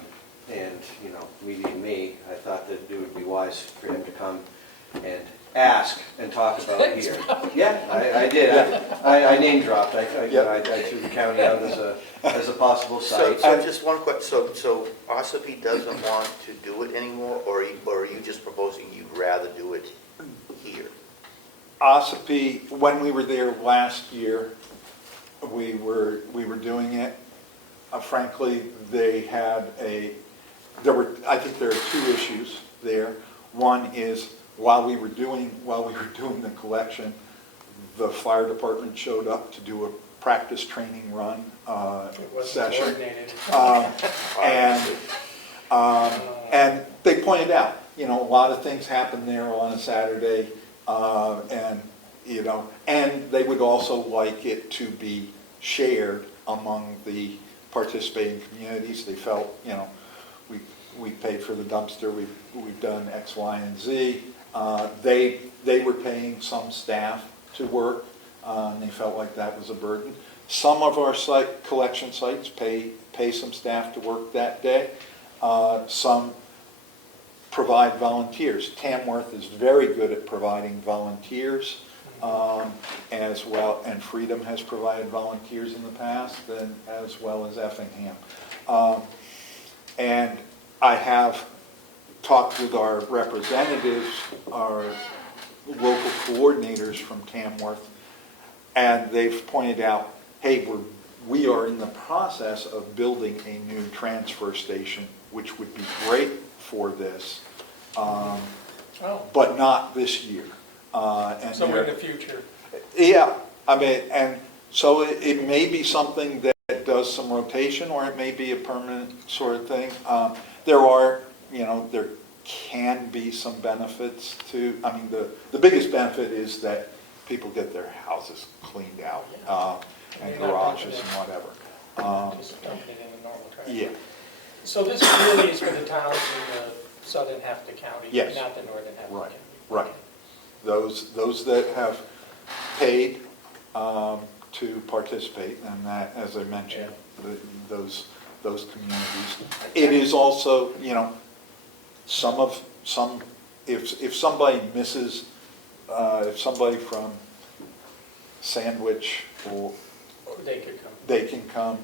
And, you know, me being me, I thought that it would be wise for him to come and ask and talk about here. Yeah, I did. I name dropped. I threw the county out as a possible So, site. so just one quick, so Ossipee doesn't want to do it anymore, or are you just proposing you'd rather do it here? Ossipee, when we were there last year, we were doing it. Frankly, they had I think there are two issues there. One is while we were doing the collection, the fire department showed up to do a practice training run It wasn't session. coordinated. And they pointed out, you know, a lot of things happen there on a Saturday, and they would also like it to be shared among the participating communities. They felt, you know, we paid for the dumpster, we've done X, Y, and Z. They were paying some staff to work, and they felt like that was a burden. Some of our collection sites pay some staff to work that day. Some provide volunteers. Tamworth is very good at providing volunteers as well, and Freedom has provided volunteers in the past, and as well as Effingham. And I have talked with our representatives, our local coordinators from Tamworth, and they've pointed out, hey, we are in the process of building a new transfer station, which would be great for this, but not this year. And Somewhere in the future. yeah, I mean, and so it may be something that does some rotation, or it may be a permanent sort of thing. There can be some benefits to, I mean, the biggest benefit is that people get their houses cleaned out, and garages and whatever. Just dumping it in the normal trash. Yeah, So this really is for the towns in the southern half of the county, Yes. not the northern half of the Right, county. right. Those that have paid to participate, and that, as I mentioned, those communities. It is also, you know, if somebody misses, if somebody from Sandwich, or Or they could come. they can come.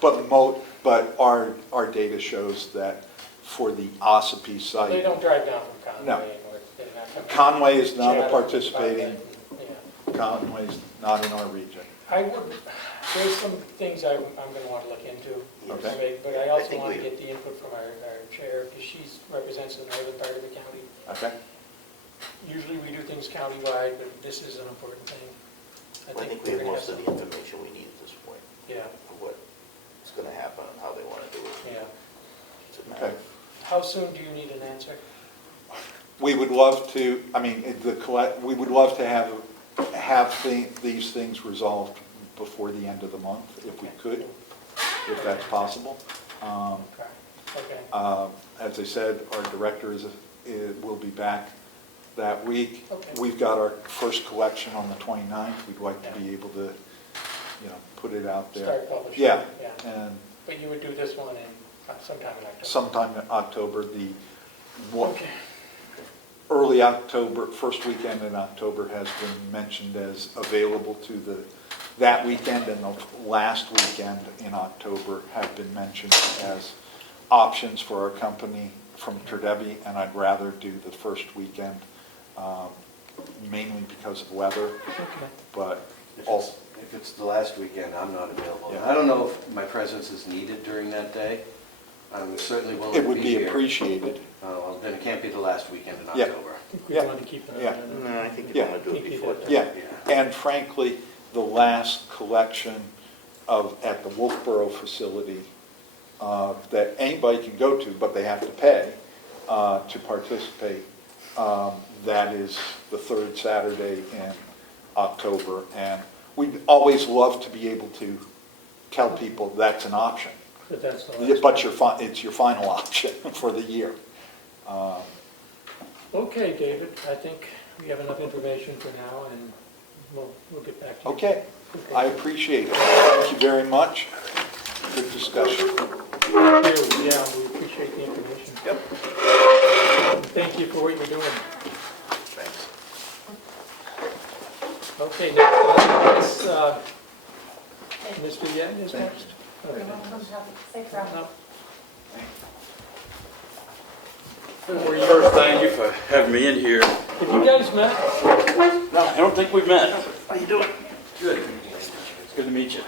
But our data shows that for the Ossipee They site, don't drive down from Conway. No. Or they're not coming. Conway is not a Chatham, participating, Yeah. Conway's not in our region. There's some things I'm going to want to look into. Okay. But I I also think want to we- get the input from our chair, because she represents the northern part of the county. Okay? Usually we do things countywide, but this is an important thing. I think we we're have gonna most of some- the information we need at this point, Yeah, of what's going to happen and how they want to do it. yeah. It's a matter Okay. How soon do you need an answer? We would love to, I mean, we would love to have these things resolved before the end of the month, if we could, if that's possible. Okay. As I said, our director will be back that week. Okay. We've got our first collection on the 29th. We'd like to be able to, you know, put it out there. Start publishing. Yeah, Yeah. and But you would do this one in sometime in October? sometime in October, Okay. early October, first weekend in October has been mentioned as available to that weekend, and the last weekend in October have been mentioned as options for our company from Tredebi, and I'd rather do the first weekend, mainly because of weather, Okay. but If it's the last weekend, I'm not available. Yeah. I don't know if my presence is needed during that day. I'm certainly willing to it be would be here. appreciated. Well, then it can't be the last weekend in Yeah. October. I think we Yeah. want to keep it on. Yeah. No, I think Yeah. you want to do it before then. Yeah, and frankly, the last collection at the Wolfboro facility that anybody can go to, but they have to pay to participate, That is the third Saturday in October, and we'd always love to be able to tell people that's an option. But that's the Yeah, last. but it's your final option for the year. Okay, David, I think we have enough information for now, and we'll get back to you. Okay, I appreciate it. Thank you very much. Good discussion. Thank you. Yeah, we appreciate the information. Yep. And thank you for what you're doing. Thanks. Okay, next, Mr. Yen is next. Okay. No. First, thank you for having me in here. Have you guys met? No, I don't think we've met. How you doing? Good. It's good to meet you.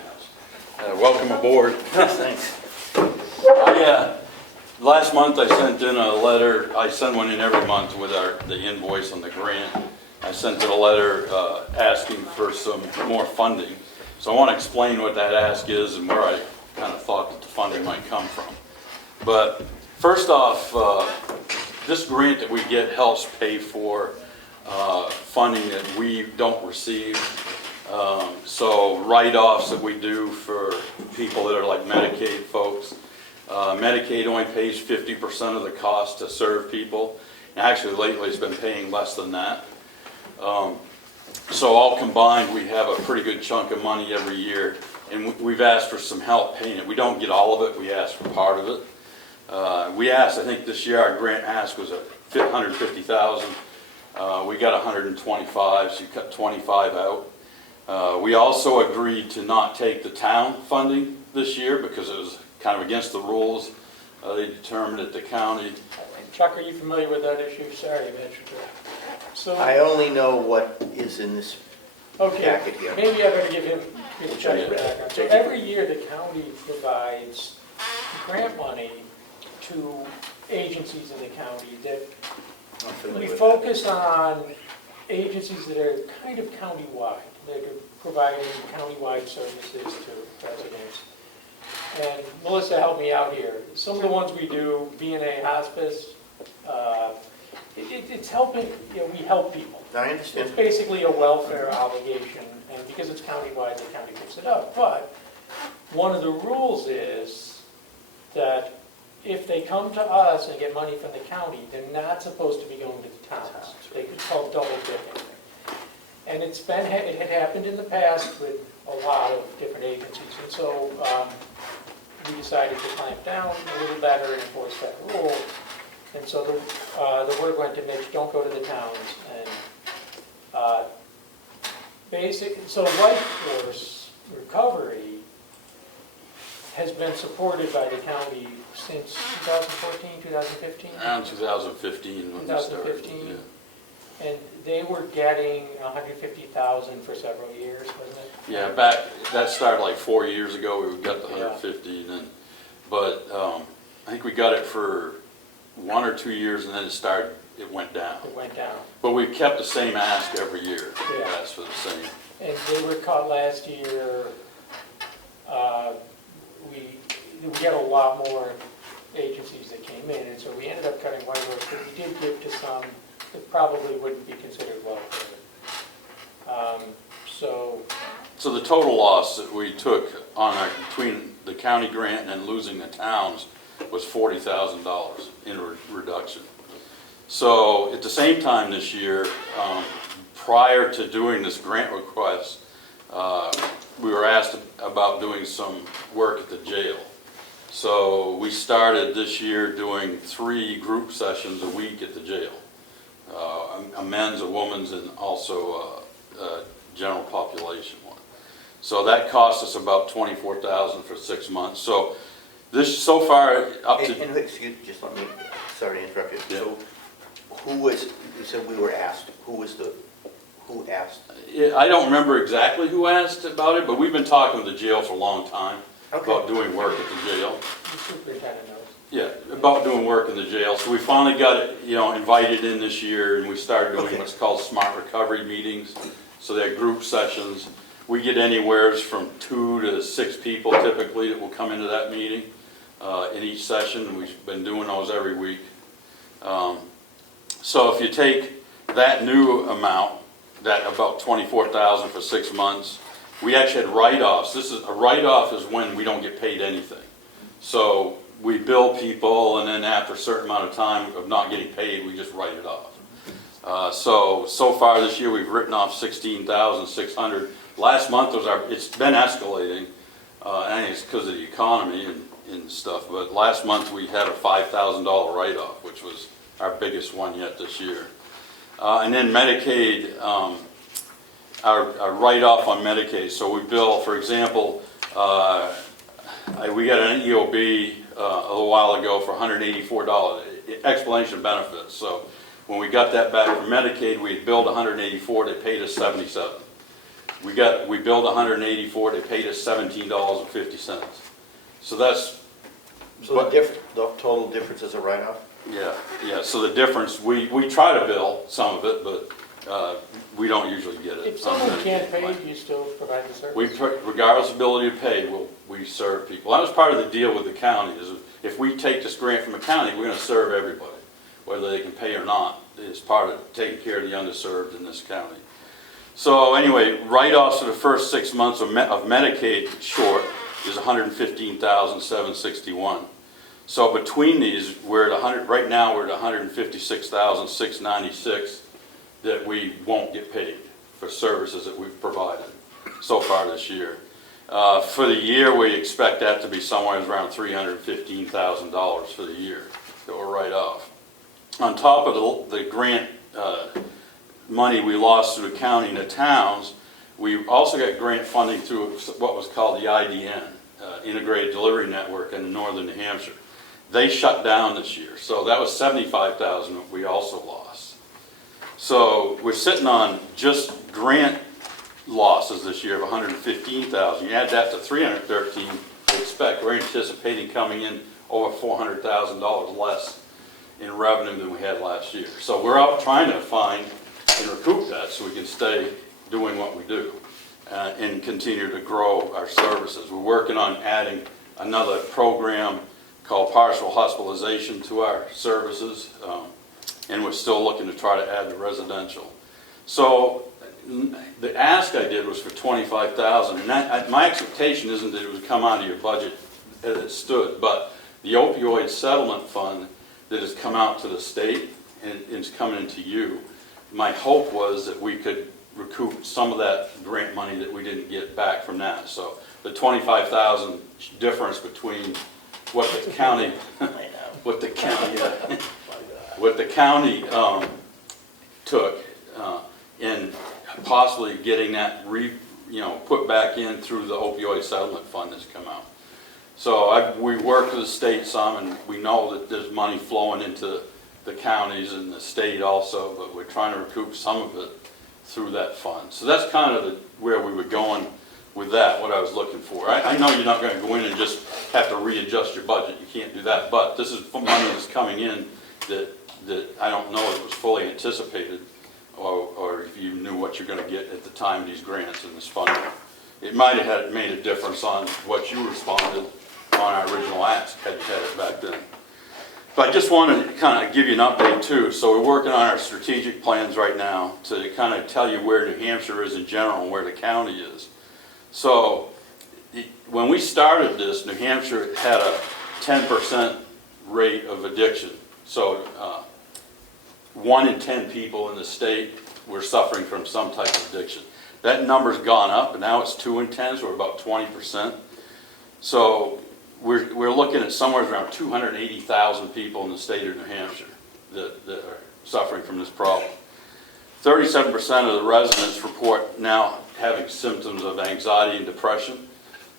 Welcome aboard. Thanks. Last month I sent in a letter. I send one in every month with the invoice on the grant. I sent in a letter asking for some more funding. So I want to explain what that ask is and where I kind of thought that the funding might come from. But first off, this grant that we get helps pay for funding that we don't receive. So write-offs that we do for people that are like Medicaid folks. Medicaid only pays 50% of the cost to serve people. And actually, lately it's been paying less than that. So all combined, we have a pretty good chunk of money every year. And we've asked for some help paying it. We don't get all of it. We ask for part of it. We asked, I think this year our grant ask was $150,000. We got 125, so you cut 25 out. We also agreed to not take the town funding this year because it was kind of against the rules. They determined that the county. Chuck, are you familiar with that issue? Sorry, Mitch. So, I only know what is in this packet here. maybe I better give Chuck the background. So every year the county provides grant money to agencies in the county that we focus on agencies that are kind of county-wide. They're providing county-wide services to residents. And Melissa helped me out here. Some of the ones we do, B&A Hospice, it's helping, we help people. I understand. It's basically a welfare obligation, and because it's countywide, the county picks it up. But one of the rules is that if they come to us and get money from the county, they're not supposed to be going to the towns. It's called double dipping. And it had happened in the past with a lot of different agencies. And so we decided to clamp down a little better and enforce that rule. And so the word went to Mitch, don't go to the towns. And so Life Force Recovery has been supported by the county since 2014, 2015? Around 2015 when we started. 2015. Yeah. And they were getting $150,000 for several years, wasn't it? Yeah, that started like 4 years ago. We got the 150, but I think we got it for 1 or 2 years, and then it went down. It went down. But we kept the same ask every year. Yeah. Asked for the same. And they were caught last year. We had a lot more agencies that came in, and so we ended up cutting White Rose, but we did give to some that probably wouldn't be considered welfare. So the total loss that we took between the county grant and losing the towns was $40,000 in reduction. So at the same time this year, prior to doing this grant request, we were asked about doing some work at the jail. So we started this year doing 3 group sessions a week at the jail. A men's, a woman's, and also a general population one. So that cost us about $24,000 for 6 months. So so far up to. And excuse, just let me. Sorry to interrupt you. Yeah. So, you said we were asked. Who asked? I don't remember exactly who asked about it, but we've been talking with the jail for a long time about doing work at the jail. The superintendent knows. Yeah, about doing work in the jail. So we finally got it, invited in this year, and we started doing what's called smart recovery meetings. So they're group sessions. We get anywhere from 2 to 6 people typically that will come into that meeting in each session. We've been doing those every week. So if you take that new amount, that about 24,000 for 6 months, we actually had write-offs. A write-off is when we don't get paid anything. So we bill people, and then after a certain amount of time of not getting paid, we just write it off. So far this year, we've written off 16,600. Last month it's been escalating. I think it's because of the economy and stuff, but last month we had a $5,000 write-off, which was our biggest one yet this year. And then Medicaid, our write-off on Medicaid. So we bill, for example, we got an EOB a little while ago for $184, explanation of benefits. So when we got that back from Medicaid, we had billed $184, they paid us $77. We billed $184, they paid us $17.50. So that's... So the total difference is a write-off? Yeah, so the difference, we try to bill some of it, but we don't usually get it. If someone can't pay, do you still provide the service? Regardless of ability to pay, we serve people. That was part of the deal with the county, is if we take this grant from the county, we're going to serve everybody, whether they can pay or not. It's part of taking care of the underserved in this county. So anyway, write-offs for the first 6 months of Medicaid short is $115,761. So between these, we're at right now we're at $156,696 that we won't get paid for services that we've provided so far this year. For the year, we expect that to be somewhere around $315,000 for the year that we'll write off. On top of the grant money we lost through the county and the towns, we also got grant funding through what was called the IDN, Integrated Delivery Network in northern New Hampshire. They shut down this year, so that was $75,000 we also lost. So we're sitting on just grant losses this year of $115,000. You add that to $313,000 we expect. We're anticipating coming in over $400,000 less in revenue than we had last year. So we're out trying to find and recoup that so we can stay doing what we do and continue to grow our services. We're working on adding another program called partial hospitalization to our services, and we're still looking to try to add the residential. So the ask I did was for $25,000, and my expectation isn't that it would come out of your budget as it stood, but the opioid settlement fund that has come out to the state and is coming into you, my hope was that we could recoup some of that grant money that we didn't get back from that. So the $25,000 difference between what the county, took in possibly getting that put back in through the opioid settlement fund that's come out. So we worked with the state some, and we know that there's money flowing into the counties and the state also, but we're trying to recoup some of it through that fund. So that's kind of where we were going with that, what I was looking for. I know you're not going to go in and just have to readjust your budget. You can't do that, but this is money that's coming in that I don't know if it was fully anticipated or if you knew what you're going to get at the time of these grants and this funding. It might have made a difference on what you responded on our original ask had you had it back then. But I just wanted to kind of give you an update too. So we're working on our strategic plans right now to kind of tell you where New Hampshire is in general and where the county is. So when we started this, New Hampshire had a 10% rate of addiction. So 1 in 10 people in the state were suffering from some type of addiction. That number's gone up, and now it's 2 in 10, so we're about 20%. So we're looking at somewhere around 280,000 people in the state of New Hampshire that are suffering from this problem. 37% of the residents report now having symptoms of anxiety and depression.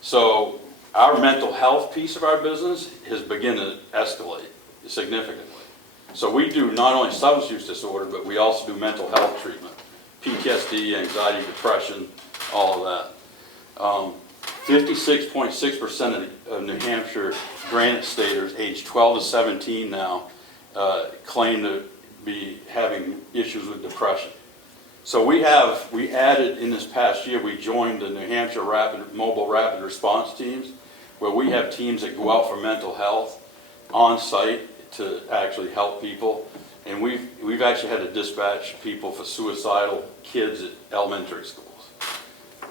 So our mental health piece of our business has begun to escalate significantly. So we do not only substance use disorder, but we also do mental health treatment, PTSD, anxiety, depression, all of that. 56.6% of New Hampshire Granite Staters aged 12 to 17 now claim to be having issues with depression. So we added in this past year, we joined the New Hampshire Mobile Rapid Response Teams, where we have teams that go out for mental health on site to actually help people. And we've actually had to dispatch people for suicidal kids at elementary schools.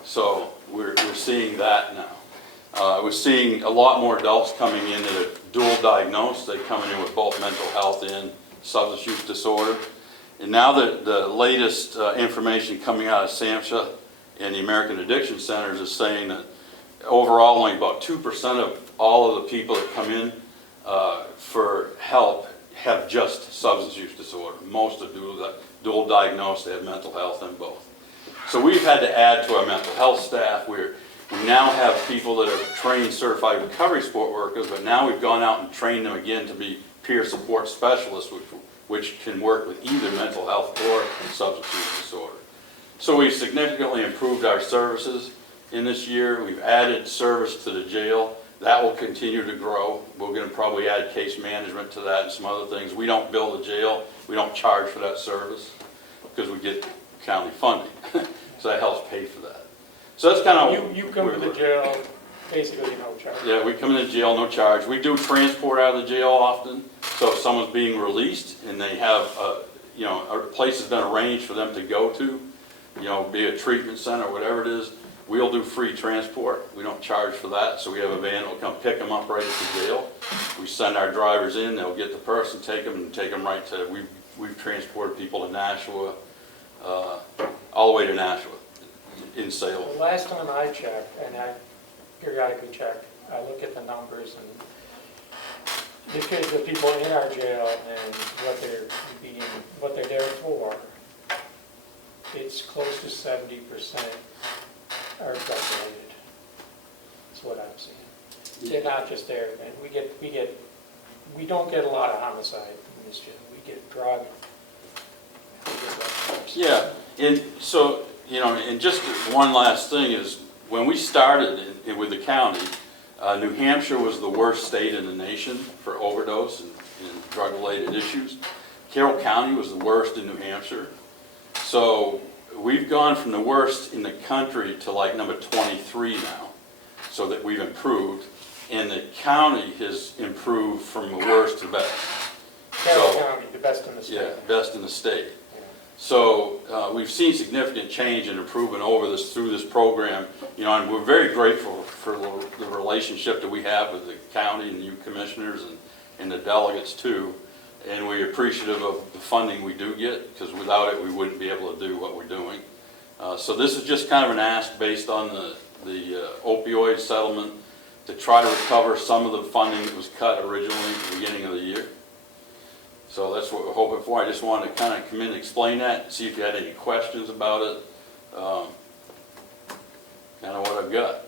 So we're seeing that now. We're seeing a lot more adults coming in that are dual diagnosed. They're coming in with both mental health and substance use disorder. And now the latest information coming out of SAMHSA and the American Addiction Centers is saying that overall only about 2% of all of the people that come in for help have just substance use disorder. Most are dual diagnosed, they have mental health and both. So we've had to add to our mental health staff. We now have people that are trained certified recovery support workers, but now we've gone out and trained them again to be peer support specialists, which can work with either mental health or substance use disorder. So we've significantly improved our services in this year. We've added service to the jail. That will continue to grow. We're going to probably add case management to that and some other things. We don't bill the jail. We don't charge for that service because we get county funding. So that helps pay for that. So that's kind of... You come to the jail, basically no charge. Yeah, we come into jail, no charge. We do transport out of the jail often. So if someone's being released and they have, a place has been arranged for them to go to, be a treatment center or whatever it is, we'll do free transport. We don't charge for that. So we have a van that will come pick them up right at the jail. We send our drivers in, they'll get the person, take them right to, we've transported people to Nashua, all the way to Nashua, in Salem. The last time I checked, and I periodically check, I look at the numbers and because the people in our jail and what they're there for, it's close to 70% are drug related. That's what I'm seeing. They're not just there, and we don't get a lot of homicide in this jail. We get drug. We get that. Yeah, and so, and just one last thing is, when we started with the county, New Hampshire was the worst state in the nation for overdose and drug-related issues. Carroll County was the worst in New Hampshire. So we've gone from the worst in the country to like number 23 now, so that we've improved. And the county has improved from the worst to best. Carroll County, the best in the state. Yeah, best in the state. So we've seen significant change and improvement through this program, and we're very grateful for the relationship that we have with the county and you commissioners and the delegates too. And we're appreciative of the funding we do get, because without it we wouldn't be able to do what we're doing. So this is just kind of an ask based on the opioid settlement to try to recover some of the funding that was cut originally at the beginning of the year. So that's what we're hoping for. I just wanted to kind of come in and explain that, see if you had any questions about it. Kind of what I've got.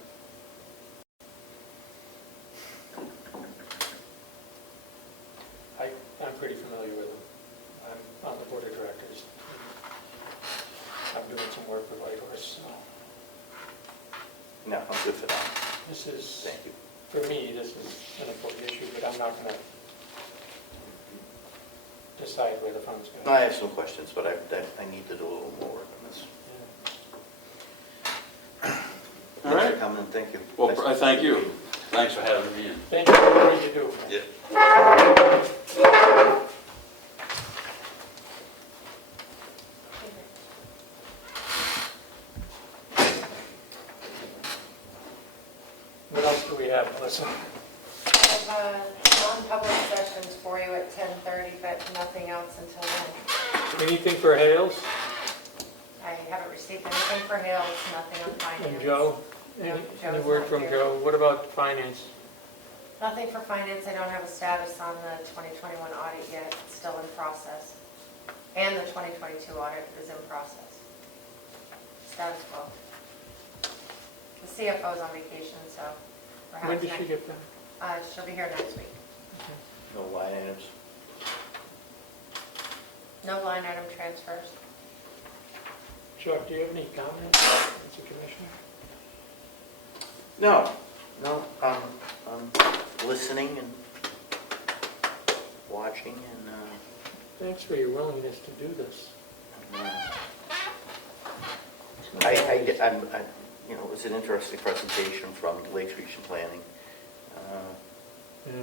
I'm pretty familiar with them. I'm on the board of directors. I'm doing some work with Whitehorse, so No, I'm good for that. this is, Thank you. for me, this is an important issue, but I'm not going to decide where the funds go. No, I have some questions, but I need to do a little more work on this. All right. Thanks for coming, thank you. Well, I thank you. Thanks for having me in. Thank you for what you do. Yeah. What else do we have, Melissa? I have non-public sessions for you at 10:30, but nothing else until then. Anything for Hales I haven't received anything for Hales, nothing on finance. and Joe? No, Any Joe's word not from here. Joe? What about finance? Nothing for finance. I don't have a status on the 2021 audit yet. It's still in process. And the 2022 audit is in process. Status quo. The CFO's on vacation, so perhaps When does she get back? she'll be here next week. No line items? No line item transfers. Chuck, do you have any comments as a commissioner? No, I'm listening and watching and, Thanks for your willingness to do this. it was an interesting presentation from the Lakes Region Planning. Yeah.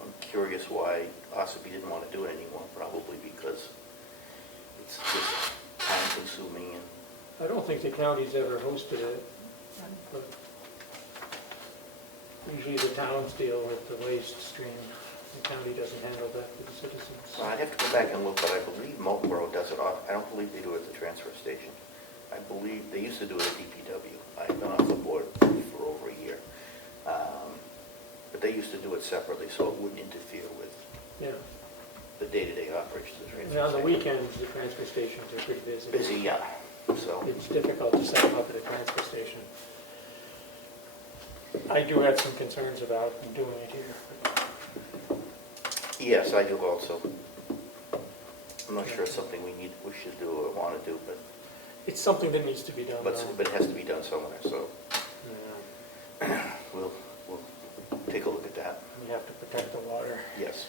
I'm curious why Ossipee didn't want to do it anymore, probably because it's just time consuming and I don't think the county's ever hosted it, but usually the towns deal with the waste stream. The county doesn't handle that for the citizens. so I'd have to go back and look, but I believe Marlboro does it off. I don't believe they do it at the transfer station. I believe they used to do it at DPW. I've been off the board for over a year. But they used to do it separately, so it wouldn't interfere with Yeah. the day-to-day operations of the transfer And station. on the weekends, the transfer stations are pretty busy. Busy, yeah. So, It's difficult to set them up at a transfer station. I do have some concerns about doing it here. yes, I do also. I'm not sure it's something we should do or want to do, but It's something that needs to be done, though. it has to be done somewhere, so Yeah. we'll take a look at that. We have to protect the water. Yes.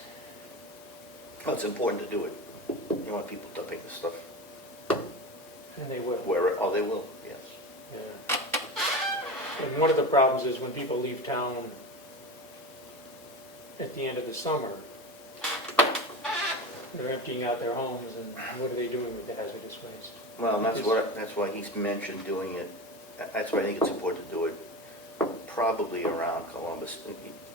Well, it's important to do it. You want people dumping this stuff And they will. where, oh, they will, yes. Yeah. And one of the problems is when people leave town at the end of the summer, they're emptying out their homes, and what are they doing with the hazardous waste? Well, and that's why he's mentioned doing it, that's why I think it's important to do it probably around Columbus.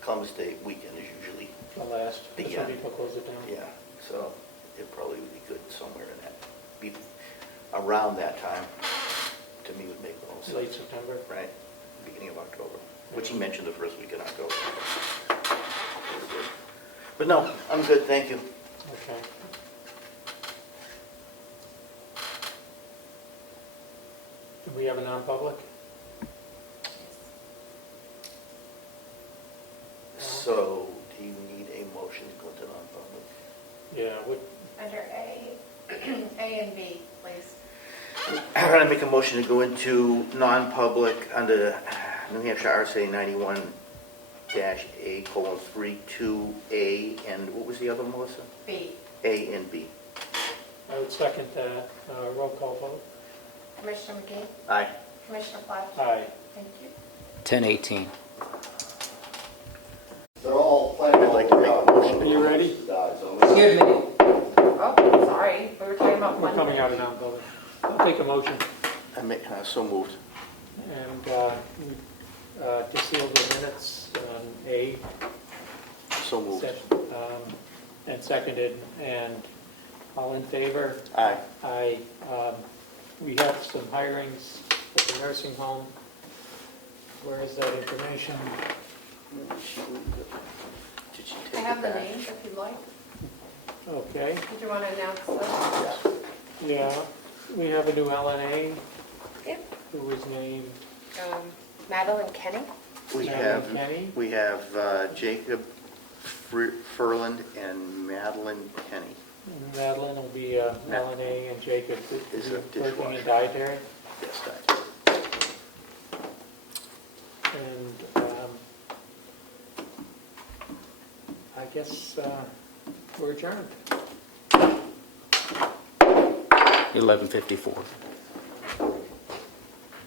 Columbus Day weekend is usually, The last, The, some people close it down. yeah, so it probably would be good somewhere in that, be around that time, to me would make the most sense. Late September. Right, beginning of October, which he mentioned the first week in October. But no, I'm good, thank you. Okay. Do we have a non-public? So, do you need a motion to go to non-public? Yeah, what, Under A, A and B, please. I'm going to make a motion to go into non-public under New Hampshire RSA 91-A:3, 2A, and what was the other, Melissa? B, A and B. I would second that. Roll call vote. Commissioner McGee, Aye. Commissioner Flash. Aye. Thank you. 10:18. They're all planning. I'd like to make a motion. Are you ready? Excuse me. Oh, sorry, we were talking about We're one. coming out of non-public. I'll take a motion. I make, so moved. And to seal the minutes on A, So moved. and seconded, and all in favor? Aye. Aye. We have some hirings at the nursing home. Where is that information? Did she take I it have the back? names if you'd like. Okay, Did you want to announce those? yeah, we have a new LNA Yep. who was named Madeline Kenny. We Madeline have, Kenny. we have Jacob Furland and Madeline Kenny. Madeline will be LNA, and Jacob Is is a working dishwasher. in dietary. Yes, that. And I guess we're adjourned. 11:54.